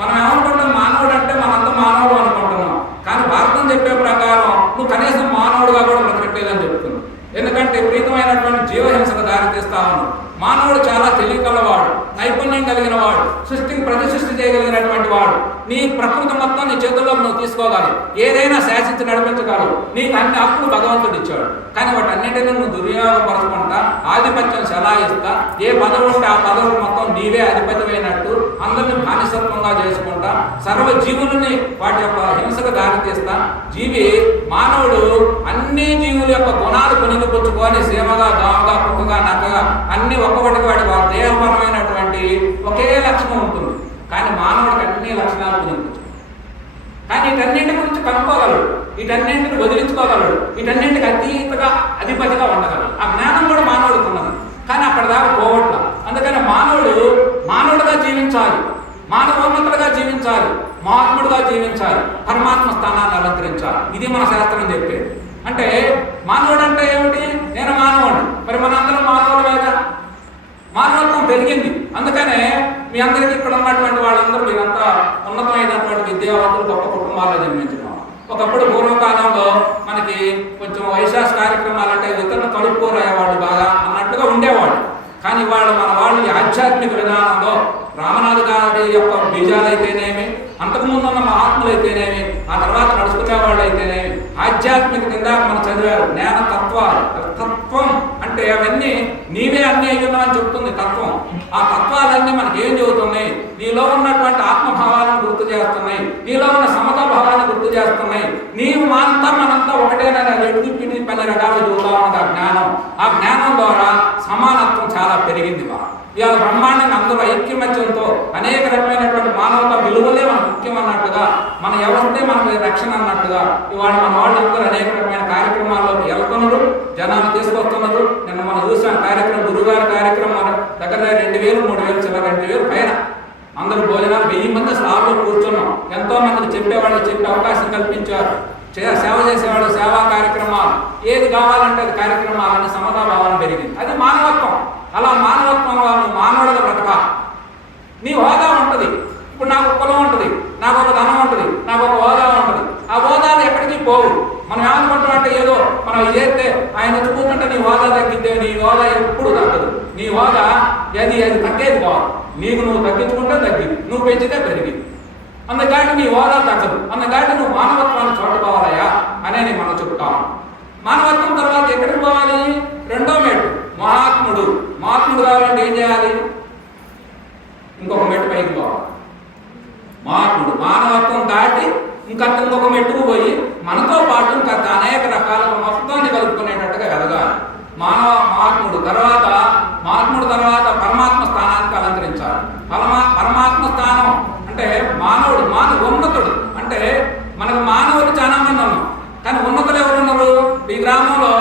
మనం ఏమనుకుంటాం, మానవుడు అంటే మనంతా మానవుడు అనుకుంటున్నాం. కానీ భారతం చెప్పే ప్రకారం నువ్వు కనీసం మానవుడుగా కూడా బ్రతకట్లేదని చెప్తుంది. ఎందుకంటే విపరీతమైనటువంటి జీవహింసకు దారితీస్తా ఉన్నాడు. మానవుడు చాలా తెలివికలవాడు, నైపుణ్యం కలిగిన వాడు, సృష్టిని ప్రతిసృష్టి చేయగలిగినటువంటి వాడు. నీ ప్రకృతి మొత్తం నీ చేతుల్లో నువ్వు తీసుకోగలవు, ఏదైనా శాసించి నడిపించగలవు. నీకు అన్ని హక్కులు భగవంతుడు ఇచ్చాడు. కానీ వాటన్నిటిని నువ్వు దుర్యోగపరచుకుంటా, ఆధిపత్యం చలాయిస్తా, ఏ పదవి ఉంటే ఆ పదవులు మొత్తం నీవే అధిపతివైనట్టు అందరినీ బానిసత్వంగా చేసుకుంటా, సర్వ జీవులని వాటి యొక్క హింసకు దారితీస్తా. మానవుడు అన్ని జీవుల యొక్క గుణాలు కొనిపుచ్చుకొని సీమగా, దోమగా, కుక్కగా, నక్కగా అన్ని ఒక్కొక్కటికి వాటి దేహపరమైనటువంటి ఒకే లక్షణం ఉంటుంది. కానీ మానవుడికి అన్ని లక్షణాలు కొనిపుచ్చు. కానీ వీటన్నింటి గురించి కనుక్కోగలడు, వీటన్నింటిని వదిలించుకోగలడు, వీటన్నింటికి అతీతగా అధిపతిగా ఉండగలడు. ఆ జ్ఞానం కూడా మానవుడికి ఉన్నది. కానీ అక్కడ దాకా పోవట్ల. అందుకని మానవుడుగా జీవించాలి, మానవోన్నతుడుగా జీవించాలి, మహాత్ముడుగా జీవించాలి, పరమాత్మ స్థానాన్ని అలంకరించాలి. ఇది మన శాస్త్రం చెప్పేది. అంటే మానవుడు అంటే ఏమిటి? నేను మానవుడు. మరి మనందరం మానవులమేగా, మానవత్వం పెరిగింది. అందుకనే మీ అందరికీ ఇక్కడ ఉన్నటువంటి వాళ్ళందరూ మీరంతా ఉన్నతమైనటువంటి విద్యావంతులు, గొప్ప కుటుంబాల్లో జన్మించిన. ఒకప్పుడు పూర్వకాలంలో మనకి కొంచెం వైశాఖ కార్యక్రమాలు అంటే ఇతరులు కలుపుకోరయ్యేవాళ్ళు బాగా అన్నట్టుగా ఉండేవాళ్ళు. కానీ వాళ్ళు మన వాళ్ళు ఆధ్యాత్మిక విధానంలో రామనాథ్ గారి యొక్క బీజాలైతేనేమి, అంతకుముందు ఉన్న మహాత్ములైతేనేమి, ఆ తర్వాత నడుచుకునే వాళ్ళు అయితేనేమి, ఆధ్యాత్మిక కింద మనం చదివారు జ్ఞాన తత్వాలు. తత్వం అంటే అవన్నీ నీవే అన్నీ అయ్యున్నామని చెప్తుంది తత్వం. ఆ తత్వాలన్నీ మనకి ఏం చెబుతున్నాయి? నీలో ఉన్నటువంటి ఆత్మభావాలను గుర్తు చేస్తున్నాయి, నీలో ఉన్న సమతా భావాన్ని గుర్తు చేస్తున్నాయి. నీవు మనంతా ఒకటేనని ఎన్ని పని రకాలు చెబుతా ఉన్నది ఆ జ్ఞానం. ఆ జ్ఞానం ద్వారా సమానత్వం చాలా పెరిగింది. ఇవాళ బ్రహ్మాండంగా అందరూ ఐక్యమత్యంతో అనేక రకమైనటువంటి మానవతా విలువలే మనకు ముఖ్యం అన్నట్టుగా, మన వ్యవస్థే మనకు రక్షణ అన్నట్టుగా ఇవాళ మన వాళ్ళందరూ అనేక రకమైన కార్యక్రమాల్లోకి వెళ్తున్నారు, జనాలు తీసుకొస్తున్నారు. నిన్న మనం చూసిన కార్యక్రమం, గురుగారి కార్యక్రమం దగ్గర 2000, 3000, చిన్న 2000 పైన అందరూ భోజనాలు 1000 మంది స్లాబ్లో కూర్చున్నాం. ఎంతో మందికి చెప్పేవాళ్ళు చెప్పే అవకాశం కల్పించారు. సేవ చేసేవాళ్ళు సేవా కార్యక్రమాలు, ఏది కావాలంటే అది కార్యక్రమాలని సమతా భావాన్ని పెరిగింది. అది మానవత్వం. అలా మానవత్వం వాళ్ళు మానవుడిగా బ్రతకాలి. నీ హోదా ఉంటుంది. ఇప్పుడు నాకు కులం ఉంటుంది, నాకు ఒక ధనం ఉంటుంది, నాకు ఒక హోదా ఉంటుంది. ఆ హోదాలు ఎక్కడికి పోవు. మనం ఏమనుకుంటామంటే ఏదో మనం చేస్తే ఆయన చూసుకుంటే నీ హోదా తగ్గిద్దే, నీ హోదా ఎప్పుడు తగ్గదు. నీ హోదా అది తగ్గేది కాదు. నీకు నువ్వు తగ్గించుకుంటే తగ్గింది, నువ్వు పెంచితే పెరిగింది. అందుకాటి నీ హోదా తగ్గదు, అందుకాటి నువ్వు మానవత్వాన్ని చూడపోవాలయ్యా అనేది మనం చెప్తాము. మానవత్వం తర్వాత ఎక్కడికి పోవాలి? రెండో మెట్టు మహాత్ముడు. మహాత్ముడు కావాలంటే ఏం చేయాలి? ఇంకొక మెట్టు పైకి పోవాలి. మహాత్ముడు మానవత్వం దాటి ఇంకొక మెట్టుకు పోయి మనతో పాటు ఇంకా అనేక రకాల మొత్తాన్ని కలుపుకునేటట్టుగా ఎదగాలి. మహాత్ముడు తర్వాత పరమాత్మ స్థానానికి అలంకరించాలి. పరమాత్మ స్థానం అంటే మానవుడు ఉన్నతుడు. అంటే మనకు మానవులు చాలా మంది ఉన్నాం, కానీ ఉన్నతులు ఎవరు ఉన్నారు? ఈ గ్రామంలో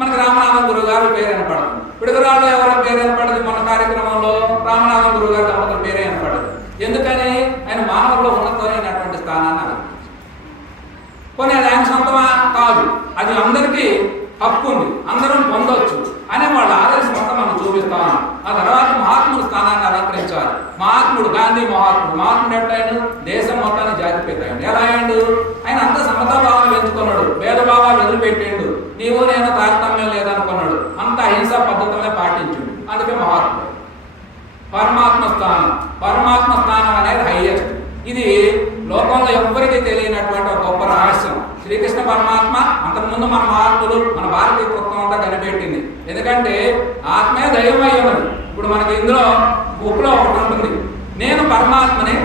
మనకు రామనాథం గురువు గారు పేరు వినపడదు, పిడుగురాళ్ళు ఎవరి పేరు వినపడదు. మన కార్యక్రమంలో రామనాథం గురువు గారి దంపతుల పేరే వినపడదు. ఎందుకని? ఆయన మానవుల్లో ఉన్నతమైనటువంటి స్థానాన్ని అలంకరించారు. కొన్ని అది ఆయన సొంతమా కాదు, అది అందరికీ హక్కు ఉంది, అందరం పొందవచ్చు అనే వాళ్ళ ఆదర్శం మొత్తం మనం చూపిస్తాం. ఆ తర్వాత మహాత్ముడు స్థానాన్ని అలంకరించాలి. మహాత్ముడు గాంధీ మహాత్ముడు ఎట్లయినా దేశం మొత్తాన్ని జాతి పెట్టాడు. ఎలా అయ్యాడు? ఆయన అంత సమతాభావాన్ని పెంచుకున్నాడు, భేదభావాలు వదిలిపెట్టిండు, నీవు నేను తారతమ్యం లేదనుకున్నాడు, అంత అహింసా పద్ధతులనే పాటించుడు. అందుకే మహాత్ముడు. పరమాత్మ స్థానం అనేది హైయెస్ట్. ఇది లోకంలో ఎవ్వరికీ తెలియనటువంటి ఒక గొప్ప రహస్యం. శ్రీకృష్ణ పరమాత్మ అంతకుముందు మన మహాత్ములు మన భారతీయ తత్వం అంతా కనిపెట్టింది. ఎందుకంటే ఆత్మే దైవం అయి ఉన్నది. ఇప్పుడు మనకి ఇందులో బుక్లో ఒకటి ఉంటుంది, నేను పరమాత్మని,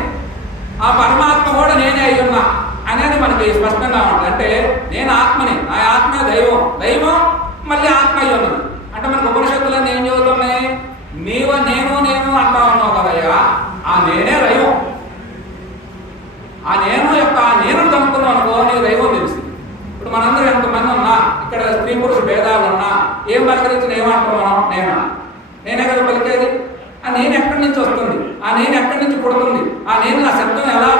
ఆ పరమాత్మ కూడా నేనే అయి ఉన్నా అనేది మనకి స్పష్టంగా ఉంటుంది. అంటే నేను ఆత్మని, నా ఆత్మే దైవం మళ్ళీ ఆత్మ అయి ఉన్నది. అంటే మనకు ఉపనిషత్తులన్నీ ఏం చెబుతున్నాయి? నేను అంటా ఉన్నావు కదయ్యా, ఆ నేనే దైవం. ఆ నేను కనుక్కున్నావు అనుకో, నీకు దైవం తెలిసింది. ఇప్పుడు మనందరూ ఎంతమంది ఉన్నా, ఇక్కడ స్త్రీ పురుష భేదాలు ఉన్నా, ఏం పలకరించిన ఏమంటాం మనం? నేనే కదా పలికేది. ఆ నేను ఎక్కడి నుంచి వస్తుంది? ఆ నేను ఎక్కడి నుంచి పుడుతుంది? ఆ నేను నా శబ్దం ఎలా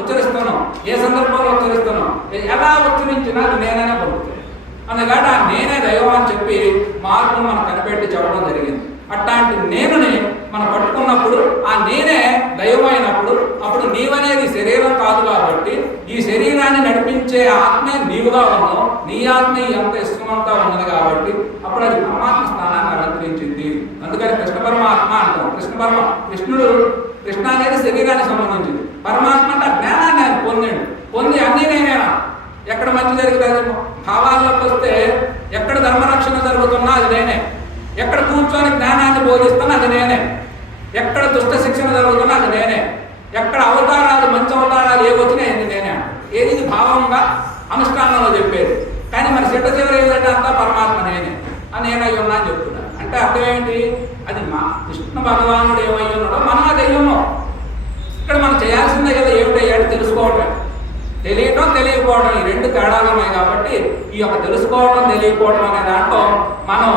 ఉచ్చరిస్తున్నాం, ఏ సందర్భంలో ఉచ్చరిస్తున్నాం, ఎలా ఉచ్చరించినా అది నేనైనా పలుకుతుంది. అందుకని ఆ నేనే దైవం అని చెప్పి మార్పును మనం కనిపెట్టి చెప్పడం జరిగింది. అట్లాంటి నేనుని మనం పట్టుకున్నప్పుడు ఆ నేనే దైవం అయినప్పుడు అప్పుడు నీవనేది శరీరం కాదు కాబట్టి ఈ శరీరాన్ని నడిపించే ఆత్మే నీవుగా ఉన్నావు, నీ ఆత్మ ఎంత ఇష్టమంతా ఉన్నది కాబట్టి అప్పుడు అది పరమాత్మ స్థానాన్ని అలంకరించింది. అందుకని కృష్ణ పరమాత్మ అంటాం. కృష్ణ అనేది శరీరానికి సంబంధించింది. పరమాత్మ అంటే జ్ఞానాన్ని ఆయన పొంది అన్నీ నేనేనా. ఎక్కడ మంచి జరుగుతుంది భావాల్లోకి వస్తే, ఎక్కడ ధర్మరక్షణ జరుగుతున్నా అది నేనే, ఎక్కడ కూర్చొని జ్ఞానాన్ని బోధిస్తున్నా అది నేనే, ఎక్కడ దుష్ట శిక్షణ జరుగుతున్నా అది నేనే, ఎక్కడ అవతారాలు మంచి అవతారాలు ఏ వచ్చినాయి అది నేనే. ఏది భావంగా అనుష్ఠానంలో చెప్పేది. కానీ మరి చిట్ట చివరి ఏదంటే అంతా పరమాత్మ నేనై ఉన్నా అని చెప్తున్నాను. అంటే అర్థం ఏంటి? అది మా కృష్ణ భగవానుడు ఏమై ఉన్నాడో మనం అది అయ్యున్నాం. ఇక్కడ మనం చేయాల్సిందే కదా ఏమిటయ్యాడు తెలుసుకోవటం. తెలియకపోవడం ఈ రెండు తేడాలు ఉన్నాయి. కాబట్టి ఈ యొక్క తెలుసుకోవడం తెలియకపోవడం అనే దాంట్లో మనం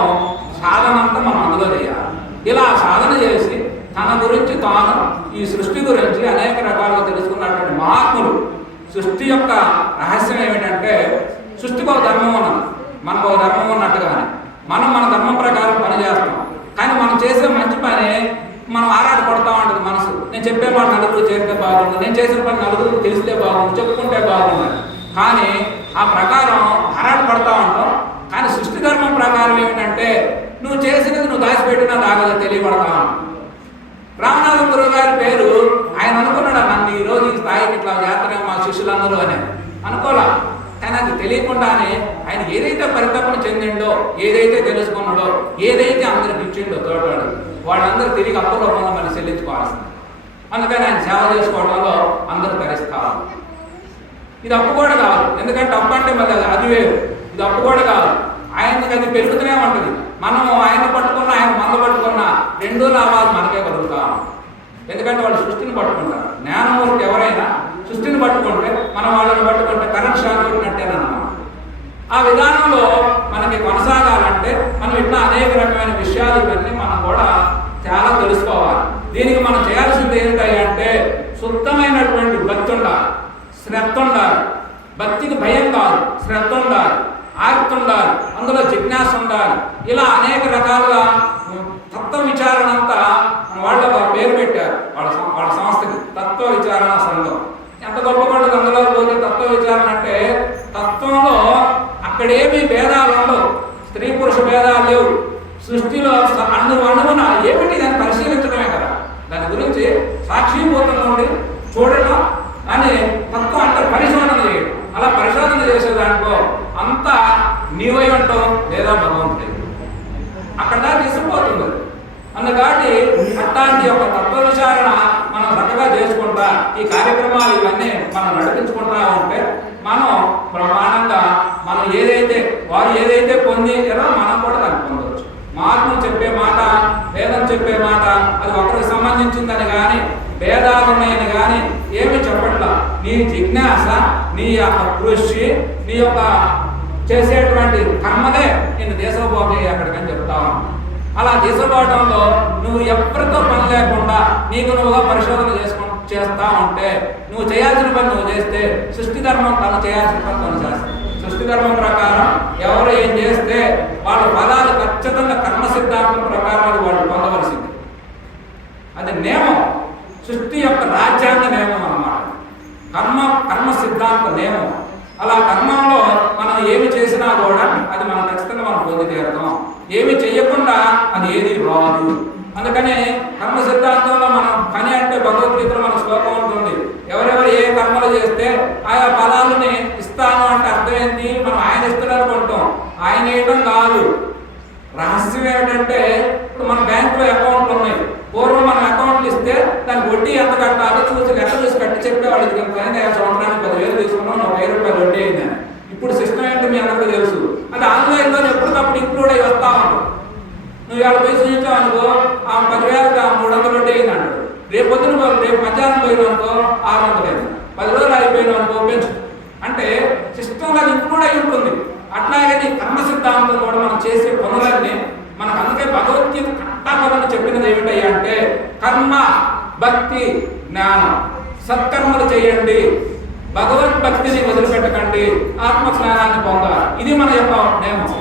సాధన అంతా మనం అందులో చేయాలి. ఇలా సాధన చేసి తన గురించి తాను ఈ సృష్టి గురించి అనేక రకాలుగా తెలుసుకున్నటువంటి మహాత్ములు. సృష్టి యొక్క రహస్యం ఏమిటంటే, సృష్టికి ఒక ధర్మం ఉన్నది, మనకు ఒక ధర్మం ఉన్నట్టుగానే మనం మన ధర్మం ప్రకారం పని చేస్తాం. కానీ మనం చేసే మంచి పని మనం ఆరాట పడుతూ ఉంటుంది మనసు. నేను చెప్పే మాట నలుగురు చేస్తే బాగుంది, నేను చేసిన పని నలుగురు తెలిస్తే బాగుంది, చెప్పుకుంటే బాగుంది. కానీ ఆ ప్రకారం ఆరాట పడుతూ ఉంటాం. కానీ సృష్టి ధర్మం ప్రకారం ఏమిటంటే, నువ్వు చేసినది నువ్వు దాచిపెట్టినా దాగదా తెలియబడతా. రామనాథం గురువు గారి పేరు ఆయన అనుకున్నాడు, నన్ను ఈరోజు ఈ స్థాయికి ఇట్లా చేస్తానే మా శిష్యులందరూ అని అనుకోలే. కానీ అది తెలియకుండానే ఆయన ఏదైతే పరితపన చెందిండో, ఏదైతే తెలుసుకున్నాడో, ఏదైతే అందరికి ఇచ్చిండో తోటాడు, వాళ్ళందరూ తిరిగి అప్పుల రూపంలో మళ్ళీ చెల్లించుకోవాల్సింది. అందుకని ఆయన సేవ చేసుకోవడంలో అందరూ తరిస్తారు. ఇది అప్పు కూడా కాదు, ఎందుకంటే అప్పు అంటే మళ్ళీ అది వేరు, ఇది అప్పు కూడా కాదు. ఆయనకి అది పెరుగుతూనే ఉంటుంది. మనము ఆయన పట్టుకున్నా ఆయన మంద పట్టుకున్నా రెండూ లాభాలు మనకే కలుగుతాం. ఎందుకంటే వాళ్ళు సృష్టిని పట్టుకుంటారు. జ్ఞానమూర్తి ఎవరైనా సృష్టిని పట్టుకుంటే మనం వాళ్ళని పట్టుకుంటే కరెంట్ షాక్ కొట్టినట్టేనన్నమాట. ఆ విధానంలో మనకి కొనసాగాలంటే మనం ఇట్లా అనేక రకమైన విషయాలు ఇవన్నీ మనం కూడా చాలా తెలుసుకోవాలి. దీనికి మనం చేయాల్సింది ఏంటంటే శుద్ధమైనటువంటి భక్తి ఉండాలి, శ్రద్ధ ఉండాలి. భక్తికి భయం కాదు, శ్రద్ధ ఉండాలి, ఆర్తి ఉండాలి, అందులో జిజ్ఞాస ఉండాలి. ఇలా అనేక రకాలుగా తత్వ విచారణ అంతా వాళ్ళ పేరు పెట్టారు. వాళ్ళ సంస్థకి తత్వ విచారణ సంఘం. ఎంత గొప్ప పడ్డది అందులో పోతే తత్వ విచారణ అంటే, తత్వంలో అక్కడేమీ భేదాలు ఉండవు, స్త్రీ పురుష భేదాలు లేవు. సృష్టిలో అణువున ఏమిటి దాన్ని పరిశీలించడమే కదా. గురించి సాక్షిభూతంగా ఉండి చూడటం అని తత్వం అంటే పరిశోధన చేయడం. అలా పరిశోధన చేసే దాంట్లో అంతా నీవై ఉంటాం లేదా భగవంతుడు అక్కడ దాకా తీసుకుపోతుంది. అందుకని అట్లాంటి ఒక తత్వ విచారణ మనం చక్కగా చేసుకుంటా ఈ కార్యక్రమాలు ఇవన్నీ మనం నడిపించుకుంటా ఉంటే మనం ప్రమాణంగా మనం వారు ఏదైతే పొందారో మనం కూడా దాన్ని పొందవచ్చు. మహాత్ములు చెప్పే మాట, వేదం చెప్పే మాట అది ఒకరికి సంబంధించిందని కానీ భేదాలు ఉన్నాయని కానీ ఏమి చెప్పట్లా. నీ జిజ్ఞాస, నీ యొక్క కృషి, నీ యొక్క చేసేటువంటి కర్మలే నేను తీసుకుపోతాయి అక్కడికని చెప్తాను. అలా తీసుకుపోవడంలో నువ్వు ఎవరితో పని లేకుండా నీకు నువ్వుగా పరిశోధన చేస్తా ఉంటే నువ్వు చేయాల్సిన పని నువ్వు చేస్తే సృష్టి ధర్మం తను చేయాల్సిన పని తను చేస్తావు. సృష్టి ధర్మం ప్రకారం ఎవరు ఏం చేస్తే వాళ్ళ ఫలాలు ఖచ్చితంగా కర్మ సిద్ధాంతం ప్రకారం అది వాళ్ళు పొందవలసింది. అది నియమం, సృష్టి యొక్క రాజ్యాంగ నియమం అన్నమాట. కర్మ సిద్ధాంత నియమం. అలా కర్మంలో మనం ఏమి చేసినా కూడా అది మనం ఖచ్చితంగా మనం పొంది తీరతాం. ఏమి చెయ్యకుండా అది ఏది రాదు. అందుకని కర్మ సిద్ధాంతంలో మనం పని అంటే భగవద్గీతలో మన శ్లోకం ఉంటుంది. ఎవరెవరు ఏ కర్మలు చేస్తే ఆయా ఫలాలని ఇస్తాను అంటే అర్థం ఏంటి? మనం ఆయన ఇస్తాడు అనుకుంటాం. ఆయన వేయడం కాదు. రహస్యం ఏమిటంటే ఇప్పుడు మన బ్యాంకులో అకౌంట్లు ఉన్నాయి. పూర్వం మనం అకౌంట్లు ఇస్తే దానికి వడ్డీ ఎంత కట్టాలో లెక్క చూసి కట్టి చెప్పేవాళ్ళు. సంవత్సరానికి 10,000 తీసుకున్నాం, 1000 రూపాయలు వడ్డీ అయిందని. ఇప్పుడు సిస్టమ్ ఏంటి మీ అందరికీ తెలుసు. అది ఆన్లైన్లో ఎప్పటికప్పుడు ఇంక్లూడ్ అయ్యి వస్తా ఉంటాం. నువ్వు ఏళ్ళ పోయి చూపించావు అనుకో, ఆ 10,000 300 వడ్డీ అయింది అంటాడు. రేపు మధ్యాహ్నం పోయిన అనుకో 600 అయింది. 10 రోజులు అయిపోయిన అనుకో పెంచు. అంటే సిస్టంలో అది ఇంక్లూడ్ అయి ఉంటుంది. అట్లాగే నీ కర్మ సిద్ధాంతం కూడా మనం చేసే పనులన్నీ మనకు. అందుకే భగవద్గీత కట్టాపదని చెప్పినది ఏమిటయ్యా అంటే కర్మ, భక్తి, జ్ఞానం. సత్కర్మలు చేయండి, భగవద్భక్తిని వదిలిపెట్టకండి, ఆత్మ స్నానాన్ని పొందాలి. ఇది మన యొక్క నియమం.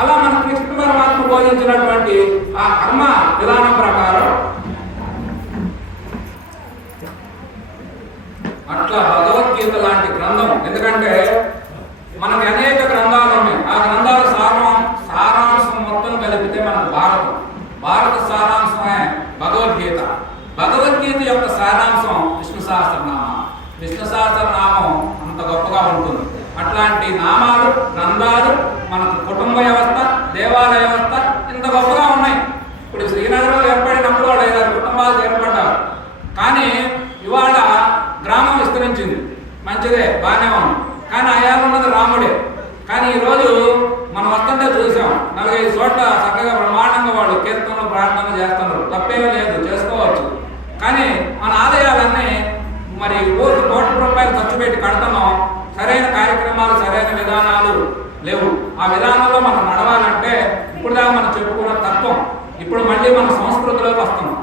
అలా మన కృష్ణ పరమాత్మ బోధించినటువంటి ఆ కర్మ విధానం ప్రకారం అట్లా భగవద్గీత లాంటి గ్రంథం. ఎందుకంటే మనకి అనేక గ్రంథాలు ఉన్నాయి. ఆ గ్రంథాల సారాంశం మొత్తం కలిపితే మనకు భారత సారాంశమే భగవద్గీత. భగవద్గీత యొక్క సారాంశం విష్ణు సహస్రనామం. విష్ణు సహస్రనామం అంత గొప్పగా ఉంటుంది. అట్లాంటి నామాలు, గ్రంథాలు మనకు కుటుంబ వ్యవస్థ, దేవాలయ వ్యవస్థ ఇంత గొప్పగా ఉన్నాయి. ఇప్పుడు శ్రీనగరంలో ఏర్పడినప్పుడు వాళ్ళు 5 కుటుంబాలు ఏర్పడ్డారు. కానీ ఇవాళ గ్రామం విస్తరించింది. మంచిదే, బాగానే ఉంది. కానీ అయాలు ఉన్నది రాముడే. కానీ ఈరోజు మనం వస్తుంటే చూసాం 4-5 చోట్ల చక్కగా బ్రహ్మాండంగా వాళ్ళు కీర్తనలు, ప్రార్థనలు చేస్తున్నారు. తప్పేమీ లేదు, చేసుకోవచ్చు. కానీ మన ఆలయాలన్నీ మరి కోట్ల రూపాయలు ఖర్చు పెట్టి కడుతున్నాం. సరైన కార్యక్రమాలు, సరైన విధానాలు లేవు. ఆ విధానంలో మనం నడవాలంటే ఇప్పుడు దాకా మనం చెప్పుకున్న తత్వం ఇప్పుడు మళ్ళీ మన సంస్కృతిలోకి వస్తున్నాం.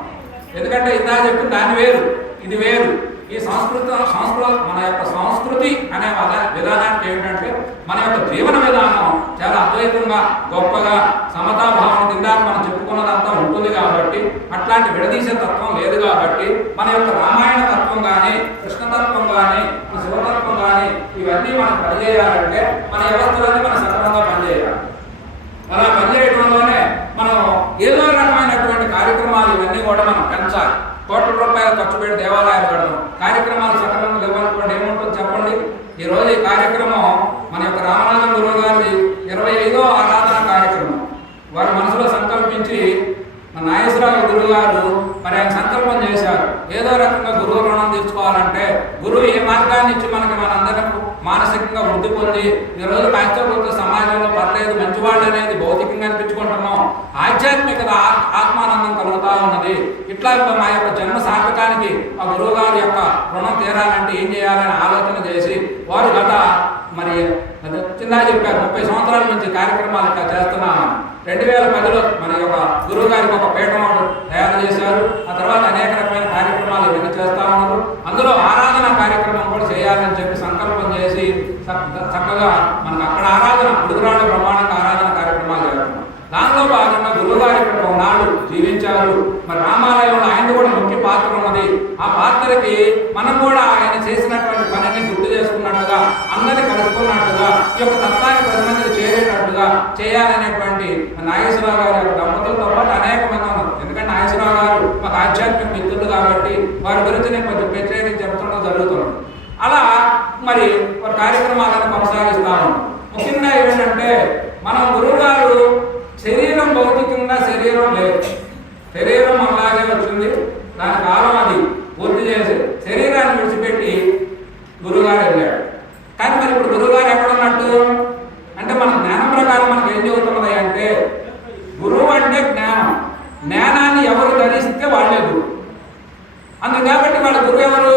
ఎందుకంటే ఇందా చెప్పిన దాన్ని వేరు, ఇది వేరు. ఈ సంస్కృతి మన యొక్క సంస్కృతి అనే విధానానికి ఏమిటంటే మన యొక్క జీవన విధానం చాలా అద్వైతంగా, గొప్పగా, సమతాభావం కింద మనం చెప్పుకున్నదంతా ఉంటుంది. కాబట్టి అట్లాంటి విడదీసే తత్వం లేదు. కాబట్టి మన యొక్క రామాయణ తత్వం కానీ, కృష్ణతత్వం కానీ, మన శివతత్వం కానీ ఇవన్నీ మనం పనిచేయాలంటే మన వ్యవస్థలన్నీ మనం సక్రమంగా పనిచేయాలి. అలా పనిచేయడంలోనే మనం ఏదో రకమైనటువంటి కార్యక్రమాలు ఇవన్నీ కూడా మనం పెంచాలి. కోట్ల రూపాయలు ఖర్చు పెట్టి దేవాలయాలు కడతాం. కార్యక్రమాలు సక్రమంగా ఇవ్వాలనుకోండి ఏముంటుంది చెప్పండి. ఈరోజు ఈ కార్యక్రమం మన యొక్క రామనాథం గురువు గారి 25వ ఆరాధన కార్యక్రమం. వారి మనసులో సంకల్పించి మన నాగేశ్వరరావు గురువు గారు మరి ఆయన సంకల్పం చేశారు. ఏదో రకంగా గురువు రుణం తీర్చుకోవాలంటే గురువు ఏ మార్గాన్ని ఇచ్చి మనందరం మానసికంగా వృద్ధి పొంది ఈరోజు పాశ్చాత్య సమాజంలో పర్లేదు మంచివాళ్ళు అనేది భౌతికంగా అనిపించుకుంటున్నాం. ఆధ్యాత్మికత, ఆత్మానందం కలుగుతా ఉన్నది. ఇట్లా మా యొక్క జన్మ సార్థకానికి ఆ గురువు గారి యొక్క రుణం తీరాలంటే ఏం చేయాలని ఆలోచన చేసి వారు గత మరి చిన్న చెప్పారు 30 సంవత్సరాల నుంచి కార్యక్రమాలు ఇట్లా చేస్తున్నామని. 2010లో మన యొక్క గురువు గారికి ఒక పీఠం తయారు చేశారు. ఆ తర్వాత అనేక రకమైన కార్యక్రమాలు ఇవన్నీ చేస్తా ఉన్నారు. అందులో ఆరాధన కార్యక్రమం కూడా చేయాలని చెప్పి సంకల్పం చేసి చక్కగా మనకు అక్కడ ఆరాధన గురుగారు బ్రహ్మాండంగా ఆరాధన కార్యక్రమాలు చేస్తున్నాం. దానిలో భాగంగా గురువు గారు ఇక్కడ ఉన్నాడు, జీవించారు. మరి రామాలయంలో ఆయన కూడా ముఖ్య పాత్ర ఉన్నది. ఆ పాత్రకి మనం కూడా ఆయన చేసినటువంటి పనిని గుర్తు చేసుకున్నట్టుగా, అందరినీ కలుసుకున్నట్టుగా, ఈ యొక్క తత్వాన్ని 10 మందికి చేరేటట్టుగా చేయాలనేటువంటి నాగేశ్వరరావు గారి యొక్క దంపతులతో పాటు అనేక మంది ఉన్నారు. ఎందుకంటే నాగేశ్వరరావు గారు మాకు ఆధ్యాత్మిక మిత్రులు, వారి గురించి నేను కొంచెం ప్రత్యేకించి చెప్తుండడం జరుగుతుంది. అలా మరి వారి కార్యక్రమాలను కొనసాగిస్తాము. ముఖ్యంగా ఏంటంటే మనం గురువుగారు శరీరం భౌతికంగా శరీరం లేదు, శరీరం అలాగే వచ్చింది, దాని కాలం అది పూర్తి చేసి శరీరాన్ని విడిచిపెట్టి గురువుగారు వెళ్ళాడు. కానీ మరి ఇప్పుడు గురువుగారు ఎక్కడున్నట్టు అంటే మన జ్ఞానం ప్రకారం మనకి ఏం చెబుతున్నది అంటే గురువు అంటే జ్ఞానం, జ్ఞానాన్ని ఎవరు ధరిస్తే వాళ్ళే గురువు. అందుకు కాబట్టి వాళ్ళ గురువు ఎవరు?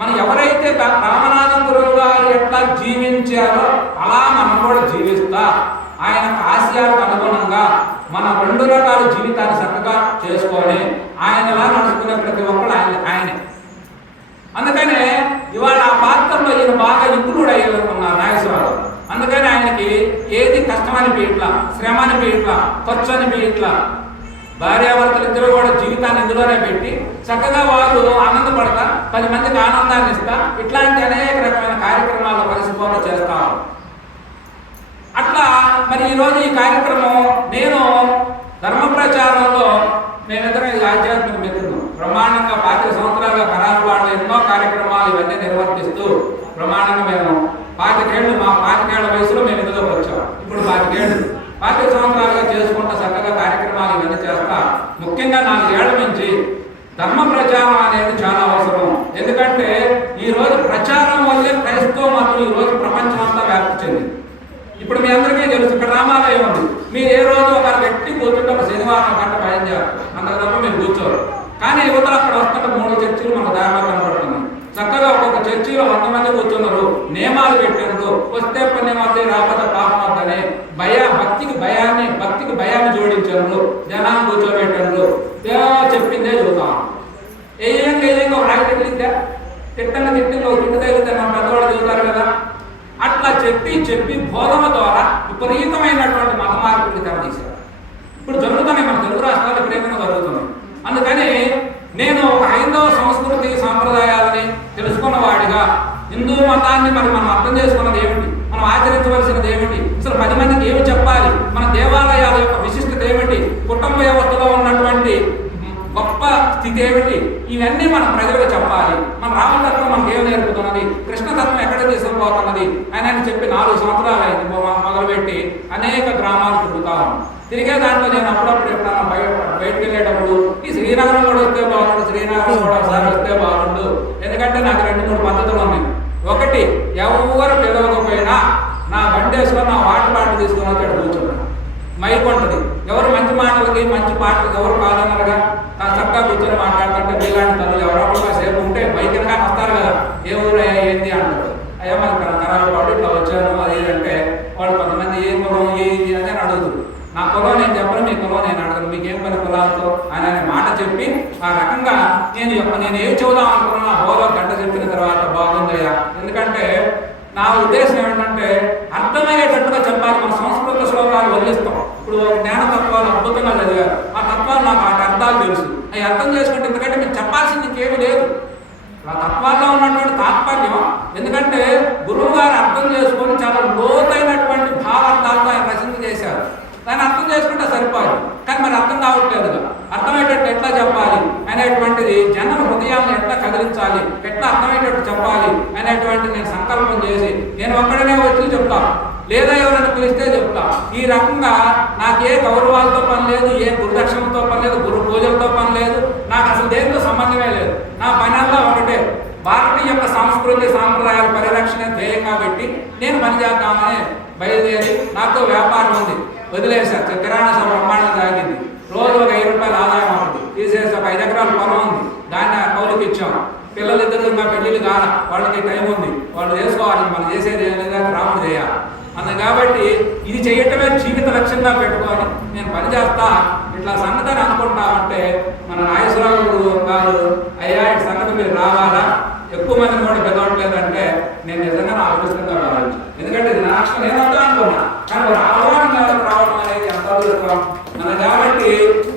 మనం ఎవరైతే రామనాథం గురువు గారు ఎట్లా జీవించారో అలా మనం కూడా జీవిస్తా ఆయన ఆశయాలకు అనుగుణంగా మన 2 రకాల జీవితాన్ని చక్కగా చేసుకొని ఆయనలా నడుచుకునే ప్రతి ఒక్కరు ఆయనే. అందుకనే ఇవాళ ఆ పాత్రలో ఈయన బాగా ఇంక్లూడ్ అయ్యారు నాగేశ్వరరావు. అందుకని ఆయనకి ఏది కష్టమని పీట్ల, శ్రమ అని పీట్ల, ఖర్చు అని పీట్ల. భార్యాభర్తలు ఇద్దరు కూడా జీవితాన్ని ఇందులోనే పెట్టి చక్కగా వాళ్ళు ఆనందపడతా 10 మందికి ఆనందాన్ని ఇస్తా ఇట్లాంటి అనేక రకమైన కార్యక్రమాలు కలిసిపోవడం చేస్తాం. అట్లా మరి ఈరోజు ఈ కార్యక్రమం నేను ధర్మ ప్రచారంలో మేమిద్దరం ఆధ్యాత్మిక మిత్రులు బ్రహ్మాండంగా 25 సంవత్సరాలుగా కరారు వాళ్ళు ఎన్నో కార్యక్రమాలు ఇవన్నీ నిర్వర్తిస్తూ బ్రహ్మాండంగా మేము 25 ఏళ్ళు మా 25 ఏళ్ల వయసులో మేము ఇందులోకి వచ్చాం. ఇప్పుడు 25 సంవత్సరాలుగా చేసుకుంటా చక్కగా కార్యక్రమాలు ఇవన్నీ చేస్తా. ముఖ్యంగా 4 ఏళ్ల నుంచి ధర్మ ప్రచారం అనేది చాలా అవసరం. ఎందుకంటే ఈరోజు ప్రచారం వల్లే క్రైస్తవ మతం ఈరోజు ప్రపంచం అంతా వ్యాప్తి చెందింది. ఇప్పుడు మీ అందరికీ తెలుసు ఇక్కడ రామాలయం ఉంది. మీరు ఏ రోజు ఒక వ్యక్తి కూర్చుంటే ఒక శనివారం గంట భయం చేయాలి, అంత తప్ప మీరు కూర్చోరు. కానీ యువతలు అక్కడ వస్తుంటే 3 చర్చిలు మన దారిలో కనబడుతున్నాయి. చక్కగా ఒక్కొక్క చర్చిలో 100 మంది కూర్చున్నారు, నియమాలు పెట్టారు, వస్తే పుణ్యమవుతాయి రాకపోతే పాపం అవుతానే భక్తికి భయాన్ని జోడించారు, జనాన్ని కూర్చోబెట్టారు. ఏమో చెప్పిందే చూద్దాం ఏం ఒక రాయి తిట్టిద్దా తిట్టంగా తిట్టింది ఒక తిట్టు తగిలితే మన పెద్దవాళ్ళు చదువుతారు కదా. అట్లా చెప్పి బోధన ద్వారా విపరీతమైనటువంటి మత మార్పులు తెరదీశారు. ఇప్పుడు జరుగుతున్నాయి మన తెలుగు రాష్ట్రాలు విపరీతంగా జరుగుతున్నాయి. అందుకని నేను ఒక హైందవ సంస్కృతి సాంప్రదాయాలని తెలుసుకున్న వాడిగా హిందూ మతాన్ని మరి మనం అర్థం చేసుకున్నది ఏమిటి, మనం ఆచరించవలసినది ఏమిటి, అసలు 10 మందికి ఏమి చెప్పాలి, మన దేవాలయాల యొక్క విశిష్టత ఏమిటి, కుటుంబ వ్యవస్థలో ఉన్నటువంటి గొప్ప స్థితి ఏమిటి, ఇవన్నీ మనం ప్రజలకు చెప్పాలి. మన రామతత్వం మనకి ఏమి నేర్పుతున్నది, కృష్ణతత్వం ఎక్కడ తీసుకుపోతున్నది అని చెప్పి 4 సంవత్సరాలు అయింది మొదలుపెట్టి అనేక గ్రామాలు తిరుగుతాం. తిరిగే దాంట్లో నేను అప్పుడప్పుడు ఎప్పుడన్నా బయటకు వెళ్ళేటప్పుడు ఈ శ్రీనగరం కూడా వస్తే బాగుండు, శ్రీనగరం కూడా ఒకసారి వస్తే బాగుండు. ఎందుకంటే నాకు 2-3 పద్ధతులు ఉన్నాయి. ఒకటి, ఎవరు పిలవకపోయినా నా బండి వేసుకొని నా వాటర్ బాటిల్ తీసుకుని వచ్చి అక్కడ కూర్చున్నాను. మైక్ ఉంటుంది, ఎవరు మంచి మాటలకి మంచి పాటలకి ఎవరు కాదన్నారుగా చక్కగా కూర్చొని మాట్లాడుతుంటే మీలాంటి తల్లు ఎవరో సేపు ఉంటే బైక్ కానీ వస్తారు కదా, ఏ ఊరు ఏంటి అంటారు. అయ్యా మరి ఖరాబ్ పాటు ఇట్లా వచ్చాను అది అంటే వాళ్ళు కొంతమంది ఏ కులం ఏది అని అడుగుతారు. నా కులం నేను చెప్పను, మీ కులం నేను అడగను, మీకేం పని కులాలతో అని అనే మాట చెప్పి ఆ రకంగా నేను ఏం చెబుదాం అనుకున్నా హోలో గంట చెప్పిన తర్వాత బాగుందయ్యా. ఎందుకంటే నా ఉద్దేశం ఏంటంటే అర్థమయ్యేటట్టుగా చెప్పాలి. మన సంస్కృత శ్లోకాలు వదిలిస్తాం. ఇప్పుడు జ్ఞానతత్వాలు అద్భుతంగా చదివారు, ఆ తత్వాలు నాకు ఆ అర్థాలు తెలుసు, అవి అర్థం చేసుకుంటే ఎందుకంటే మీరు చెప్పాల్సింది ఇంకేమీ లేదు. ఆ తత్వాల్లో ఉన్నటువంటి తాత్పర్యం ఎందుకంటే గురువు గారు అర్థం చేసుకొని చాలా లోతైనటువంటి భావార్థాలతో ఆయన రచన చేశారు. దాన్ని అర్థం చేసుకుంటే సరిపోదు, కానీ మరి అర్థం కావట్లేదు. అర్థమయ్యేటట్టు ఎట్లా చెప్పాలి అనేటువంటిది, జనం హృదయాలను ఎట్లా కదిలించాలి, ఎట్లా అర్థమయ్యేటట్టు చెప్పాలి అనేటువంటి నేను సంకల్పం చేసి నేను ఒక్కడనే వచ్చి చెప్తా, లేదా ఎవరైనా పిలిస్తే చెప్తా. ఈ రకంగా నాకు ఏ గౌరవాలతో పని లేదు, ఏ గురుదక్షిణతో పని లేదు, గురు పూజలతో పని లేదు, నాకు అసలు దేనితో సంబంధమే లేదు. నా పనంతా ఒకటే, భారతీయ యొక్క సంస్కృతి సాంప్రదాయాల పరిరక్షణ ధ్యేయంగా పెట్టి నేను పనిచేద్దామని బయలుదేరి నాతో వ్యాపారం ఉంది వదిలేశారు. కిరాణా షాప్ బ్రహ్మాండం తాగింది, రోజు ఒక 5 రూపాయలు ఆదాయం అవుతుంది. తీసేసి ఒక 5 ఎకరాల పొలం ఉంది, దాన్ని కౌలుకి ఇచ్చాం. పిల్లలు ఇద్దరు ఇంకా పెళ్ళిళ్ళు కాల, వాళ్ళకి టైం ఉంది, వాళ్ళు చేసుకోవాలి, మనం చేసేది ఏం లేదా రాముడు చేయాలి. కాబట్టి ఇది చేయటమే జీవిత లక్ష్యంగా పెట్టుకొని నేను పనిచేస్తా. ఇట్లా సంగతిని అనుకుంటా ఉంటే మన నాగేశ్వరరావు గారు అయ్యా ఈ సంగతి మీరు రావాలా, ఎక్కువ మందిని కూడా పిలవట్లేదంటే నేను నిజంగా నా అదృష్టంగా రావచ్చు. ఎందుకంటే ఇది నా లక్ష్యం నేను వద్దా అనుకున్నా, కానీ రావడం అనేది ఎంత అదృష్టం మన. కాబట్టి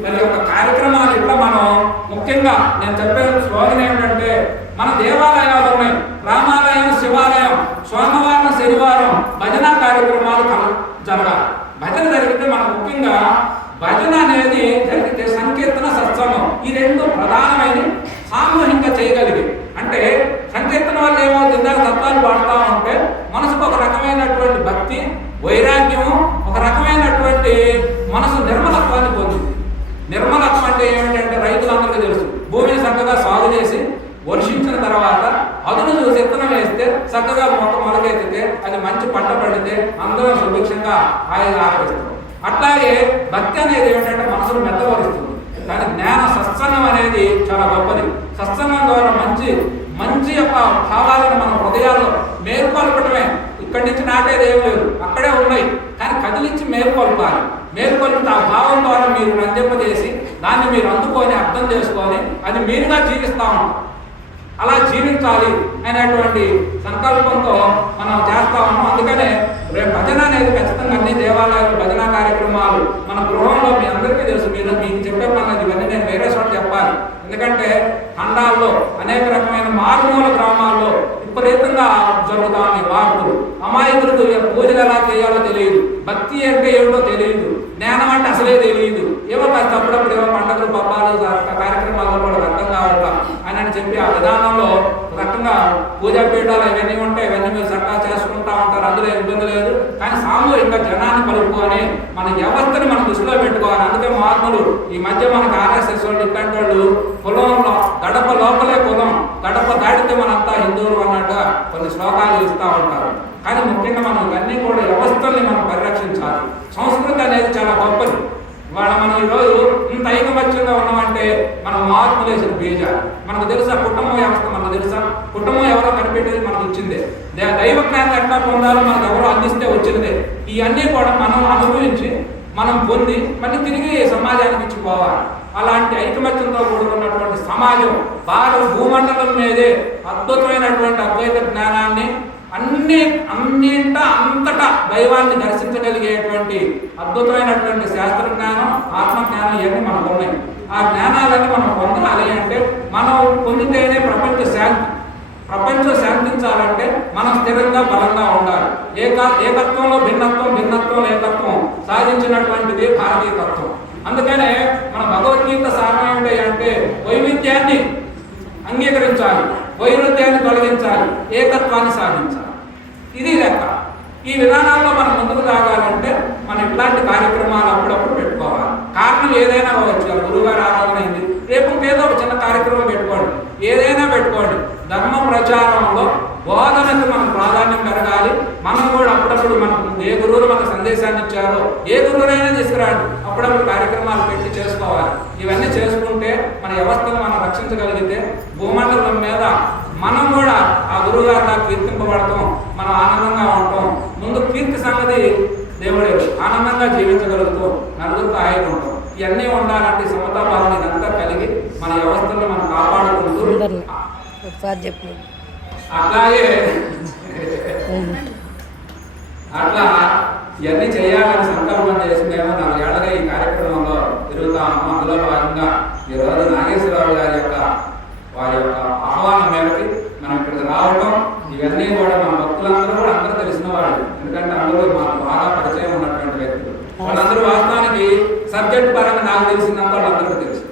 మరి ఒక కార్యక్రమాలు ఇట్లా మనం ముఖ్యంగా నేను చెప్పే స్లోగన్ ఏమిటంటే మన దేవాలయాలు ఉన్నాయి, రామాలయం, శివాలయం, సోమవారం శనివారం భజన కార్యక్రమాలు జరగాలి. భజన జరిగితే మనం ముఖ్యంగా భజన అనేది జరిగితే సంకీర్తన, సత్సంగం ఈ 2 ప్రధానమైన సామూహికంగా చేయగలిగి. అంటే సంకీర్తన వల్ల ఏమవుతుంది, ఇందాక తత్వాలు పాడుతూ ఉంటే మనసుకు ఒక రకమైనటువంటి భక్తి, వైరాగ్యము, ఒక రకమైనటువంటి మనసు నిర్మలత్వాన్ని పొందింది. నిర్మలత్వం అంటే ఏమిటంటే రైతులందరికీ తెలుసు, భూమిని చక్కగా సాగు చేసి వర్షించిన తర్వాత అదును చూసి విత్తనం వేస్తే చక్కగా మొక్క మొలకెత్తితే అది మంచి పంట పడితే అందరం సుభిక్షంగా ఆరోపిస్తాం. అట్లాగే భక్తి అనేది ఏమిటంటే మనసును మెత్తపరుస్తుంది. కానీ జ్ఞాన సత్సంగం అనేది చాలా గొప్పది. సత్సంగం ద్వారా మంచి మంచి యొక్క భావాలను మన హృదయాల్లో మేల్కొల్పటమే. ఇక్కడి నుంచి నాటేది ఏం లేదు, అక్కడే ఉన్నాయి, కానీ కదిలించి మేల్కొల్పాలి. మేల్కొల్పితే ఆ భావం ద్వారా మీరు రంజింపజేసి దాన్ని మీరు అందుకొని అర్థం చేసుకొని అది మీరుగా జీవిస్తూ ఉంటాం. అలా జీవించాలి అనేటువంటి సంకల్పంతో మనం చేస్తా ఉన్నాం. అందుకనే రేపు భజన అనేది ఖచ్చితంగా అన్ని దేవాలయాలు భజన కార్యక్రమాలు మన గృహంలో మీ అందరికీ తెలుసు. మీకు చెప్పే పనులు ఇవన్నీ నేను వేరే చోట చెప్పాలి. ఎందుకంటే ఖండాల్లో అనేక రకమైన మారుమూల గ్రామాల్లో విపరీతంగా జరుగుతా ఉన్నాయి వార్తలు. అమాయకులకు పూజలు ఎలా చేయాలో తెలియదు, భక్తి అంటే ఏమిటో తెలియదు, జ్ఞానం అంటే అసలే తెలియదు. ఏమో కాస్త అప్పుడప్పుడు ఏమో పండుగలు పబ్బాలు కార్యక్రమాల్లో కూడా అర్థం కావట్లా అని చెప్పి ఆ విధానంలో రకంగా పూజా పీఠాలు ఇవన్నీ ఉంటాయి, ఇవన్నీ మీరు చక్కగా చేసుకుంటా ఉంటారు, అందులో ఇబ్బంది లేదు. కానీ సామూహికంగా జనాన్ని కలుపుకొని మన వ్యవస్థని మనం దృష్టిలో పెట్టుకోవాలి. అందుకే మహాత్ములు ఈ మధ్య మనకు ఆర్ఎస్ఎస్ వాళ్ళు ఇట్లాంటి వాళ్ళు కులంలో గడప లోపలే కులం, గడప దాటితే మనంతా హిందువులు అన్నట్టుగా కొన్ని శ్లోకాలు ఇస్తూ ఉంటారు. కానీ ముఖ్యంగా మనం ఇవన్నీ కూడా వ్యవస్థల్ని మనం పరిరక్షించాలి. సంస్కృతి అనేది చాలా గొప్పది. మనం ఈరోజు ఇంత ఐకమత్యంగా ఉన్నామంటే మనం మహాత్ములు వేసిన బీజాలు. మనకు తెలుసా కుటుంబ వ్యవస్థ, మనకు తెలుసా కుటుంబం ఎవరో కనిపెట్టేది మనకు ఇచ్చిందే, దైవ జ్ఞానం ఎట్లా పొందాలో మనకు ఎవరో అందిస్తే వచ్చినదే. ఇవన్నీ కూడా మనం అనుభవించి మనం పొంది మళ్ళీ తిరిగి సమాజానికి ఇచ్చిపోవాలి. అలాంటి ఐకమత్యంతో కూడుకున్నటువంటి సమాజం భారత భూమండలం మీదే అద్భుతమైనటువంటి అద్వైత జ్ఞానాన్ని అన్నింట అంతటా దైవాన్ని దర్శించగలిగేటువంటి అద్భుతమైనటువంటి శాస్త్ర జ్ఞానం, ఆత్మజ్ఞానం ఇవన్నీ మనకు ఉన్నాయి. ఆ జ్ఞానాలన్నీ మనం పొందాలి అంటే మనం పొందితేనే ప్రపంచం శాంతించాలంటే మనం స్థిరంగా బలంగా ఉండాలి. ఏకత్వంలో భిన్నత్వం, భిన్నత్వం ఏకత్వం సాధించినటువంటిది భారతీయ తత్వం. అందుకనే మన భగవద్గీత సారం ఏమిటి అంటే వైవిధ్యాన్ని అంగీకరించాలి, వైరుధ్యాన్ని తొలగించాలి, ఏకత్వాన్ని సాధించాలి. ఇది లెక్క. ఈ విధానాల్లో మనం ముందుకు సాగాలంటే మనం ఇట్లాంటి కార్యక్రమాలు అప్పుడప్పుడు పెట్టుకోవాలి. కారణం ఏదైనా అవ్వచ్చు, గురువుగారు ఆరాధన అయింది, రేపు ఏదో ఒక చిన్న కార్యక్రమం పెట్టుకోండి, ఏదైనా పెట్టుకోండి. ధర్మ ప్రచారంలో బోధనకు మనం ప్రాధాన్యం పెరగాలి. మనం కూడా అప్పుడప్పుడు మనకు ఏ గురువులు మనకు సందేశాన్ని ఇచ్చారో ఏ గురువునైనా తీసుకురాండి, అప్పుడప్పుడు కార్యక్రమాలు పెట్టి చేసుకోవాలి. ఇవన్నీ చేసుకుంటే మన వ్యవస్థను మనం రక్షించగలిగితే భూమండలం మీద మనం కూడా ఆ గురువు గారిలా కీర్తింపబడతాం, మనం ఆనందంగా ఉంటాం. ముందు కీర్తి సంగతి దేవుడే, ఆనందంగా జీవించగలుగుతాం, నలుగురితో హాయిగా ఉంటాం. ఇవన్నీ ఉండాలంటే సమతాభావం ఇదంతా కలిగి మన వ్యవస్థను మనం కాపాడుకుంటూ అట్లాగే అట్లా ఇవన్నీ చేయాలని సంకల్పం చేసిందేమో 4 ఏళ్ళగా ఈ కార్యక్రమంలో తిరుగుతాము. అందులో భాగంగా ఈరోజు నాగేశ్వరరావు గారి యొక్క వారి యొక్క ఆహ్వానం మేరకి మనం ఇక్కడికి రావడం, ఇవన్నీ కూడా మన భక్తులందరూ కూడా అందరూ తెలిసిన వాళ్ళు. ఎందుకంటే అందరూ మనకు బాగా పరిచయం ఉన్నటువంటి వ్యక్తులు. వాళ్ళందరూ వాస్తవానికి సబ్జెక్ట్ పరంగా నాకు తెలిసినంత వాళ్ళందరికీ తెలుసు.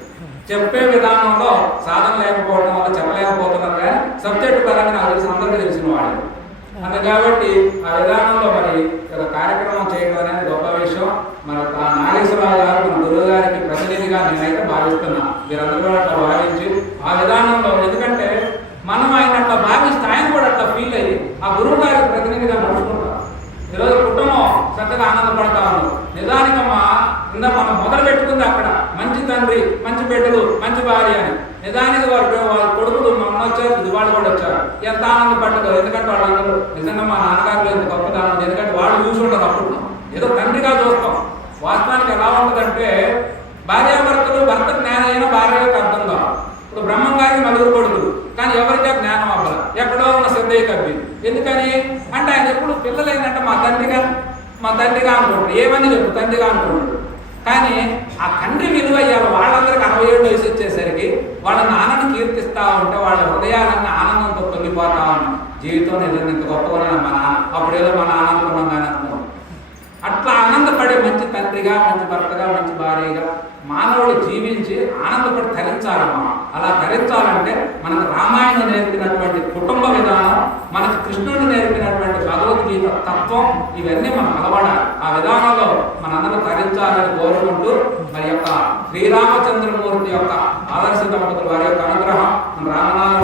చెప్పే విధానంలో సాధన లేకపోవడం వల్ల చెప్పలేకపోతున్నారు, కానీ సబ్జెక్ట్ పరంగా నాకు తెలిసిన అందరికీ తెలిసిన వాళ్ళు. అంతే కాబట్టి ఆ విధానంలో మరి కార్యక్రమం చేయడం అనేది గొప్ప విషయం. మన నాగేశ్వరరావు గారు మన గురువు గారికి ప్రతినిధిగా నేనైతే భావిస్తున్నా. మీరందరూ కూడా అట్లా భావించి ఆ విధానంలో, ఎందుకంటే మనం ఆయన అట్లా భావిస్తే ఆయన కూడా అట్లా ఫీల్ అయ్యి ఆ గురువు గారికి ప్రతినిధిగా నడుచుకుంటారు. ఈరోజు కుటుంబం చక్కగా ఆనందపడతా ఉన్నారు. నిజానికమ్మా ఇందా మనం మొదలు పెట్టుకుంది అక్కడ మంచి తండ్రి, మంచి బిడ్డలు, మంచి భార్య అని. నిజానికి వాళ్ళ కొడుకులు మొన్న వచ్చారు, ఇది వాళ్ళు కూడా వచ్చారు. ఎంత ఆనందపడ్డదో. ఎందుకంటే వాళ్ళందరూ నిజంగా మా నాన్నగారు ఎంత గొప్పదానం. ఎందుకంటే వాళ్ళు చూసి ఉండదు, అప్పుడు ఏదో తండ్రిగా చూస్తాం. వాస్తవానికి ఎలా ఉంటుందంటే భార్యాభర్తలు, భర్త జ్ఞానం అయినా భార్యకు అర్థం కాదు. ఇప్పుడు బ్రహ్మం గారికి 4 కొడుకులు, కానీ ఎవరికే జ్ఞానం అవ్వాలి, ఎక్కడో ఉన్న శ్రద్ధయ్య కబ్బి. ఎందుకని అంటే ఆయన ఎప్పుడు పిల్లలు ఏంటంటే మా తండ్రిగా అనుకుంటాడు, ఏమని చెప్పు తండ్రిగా అనుకుంటాడు. కానీ ఆ తండ్రి విలువ అయ్యాలి. వాళ్ళందరికీ 60 ఏళ్ళు వయసు వచ్చేసరికి వాళ్ళ నాన్నని కీర్తిస్తూ ఉంటే వాళ్ళ హృదయాలన్నీ ఆనందంతో పొంగిపోతా ఉన్నాం. జీవితం నిజంగా ఇంత గొప్పగా మా నాన్న, అప్పుడేదో మా నాన్న అనుకున్నాం కానీ అనుకున్నాం. అట్లా ఆనందపడే మంచి తండ్రిగా, మంచి భర్తగా, మంచి భార్యగా మానవుడు జీవించి ఆనందపడి తరించాలమ్మా. అలా తరించాలంటే మనకు రామాయణం నేర్పినటువంటి కుటుంబ విధానం, మనకు కృష్ణుడు నేర్పినటువంటి భగవద్గీత తత్వం, ఇవన్నీ మనం అలవాడాలి. ఆ విధానంలో మనందరూ తరించాలని కోరుకుంటూ మరి యొక్క శ్రీరామచంద్రమూర్తి యొక్క ఆదర్శ దంపతులు వారి యొక్క అనుగ్రహం, రామనాథ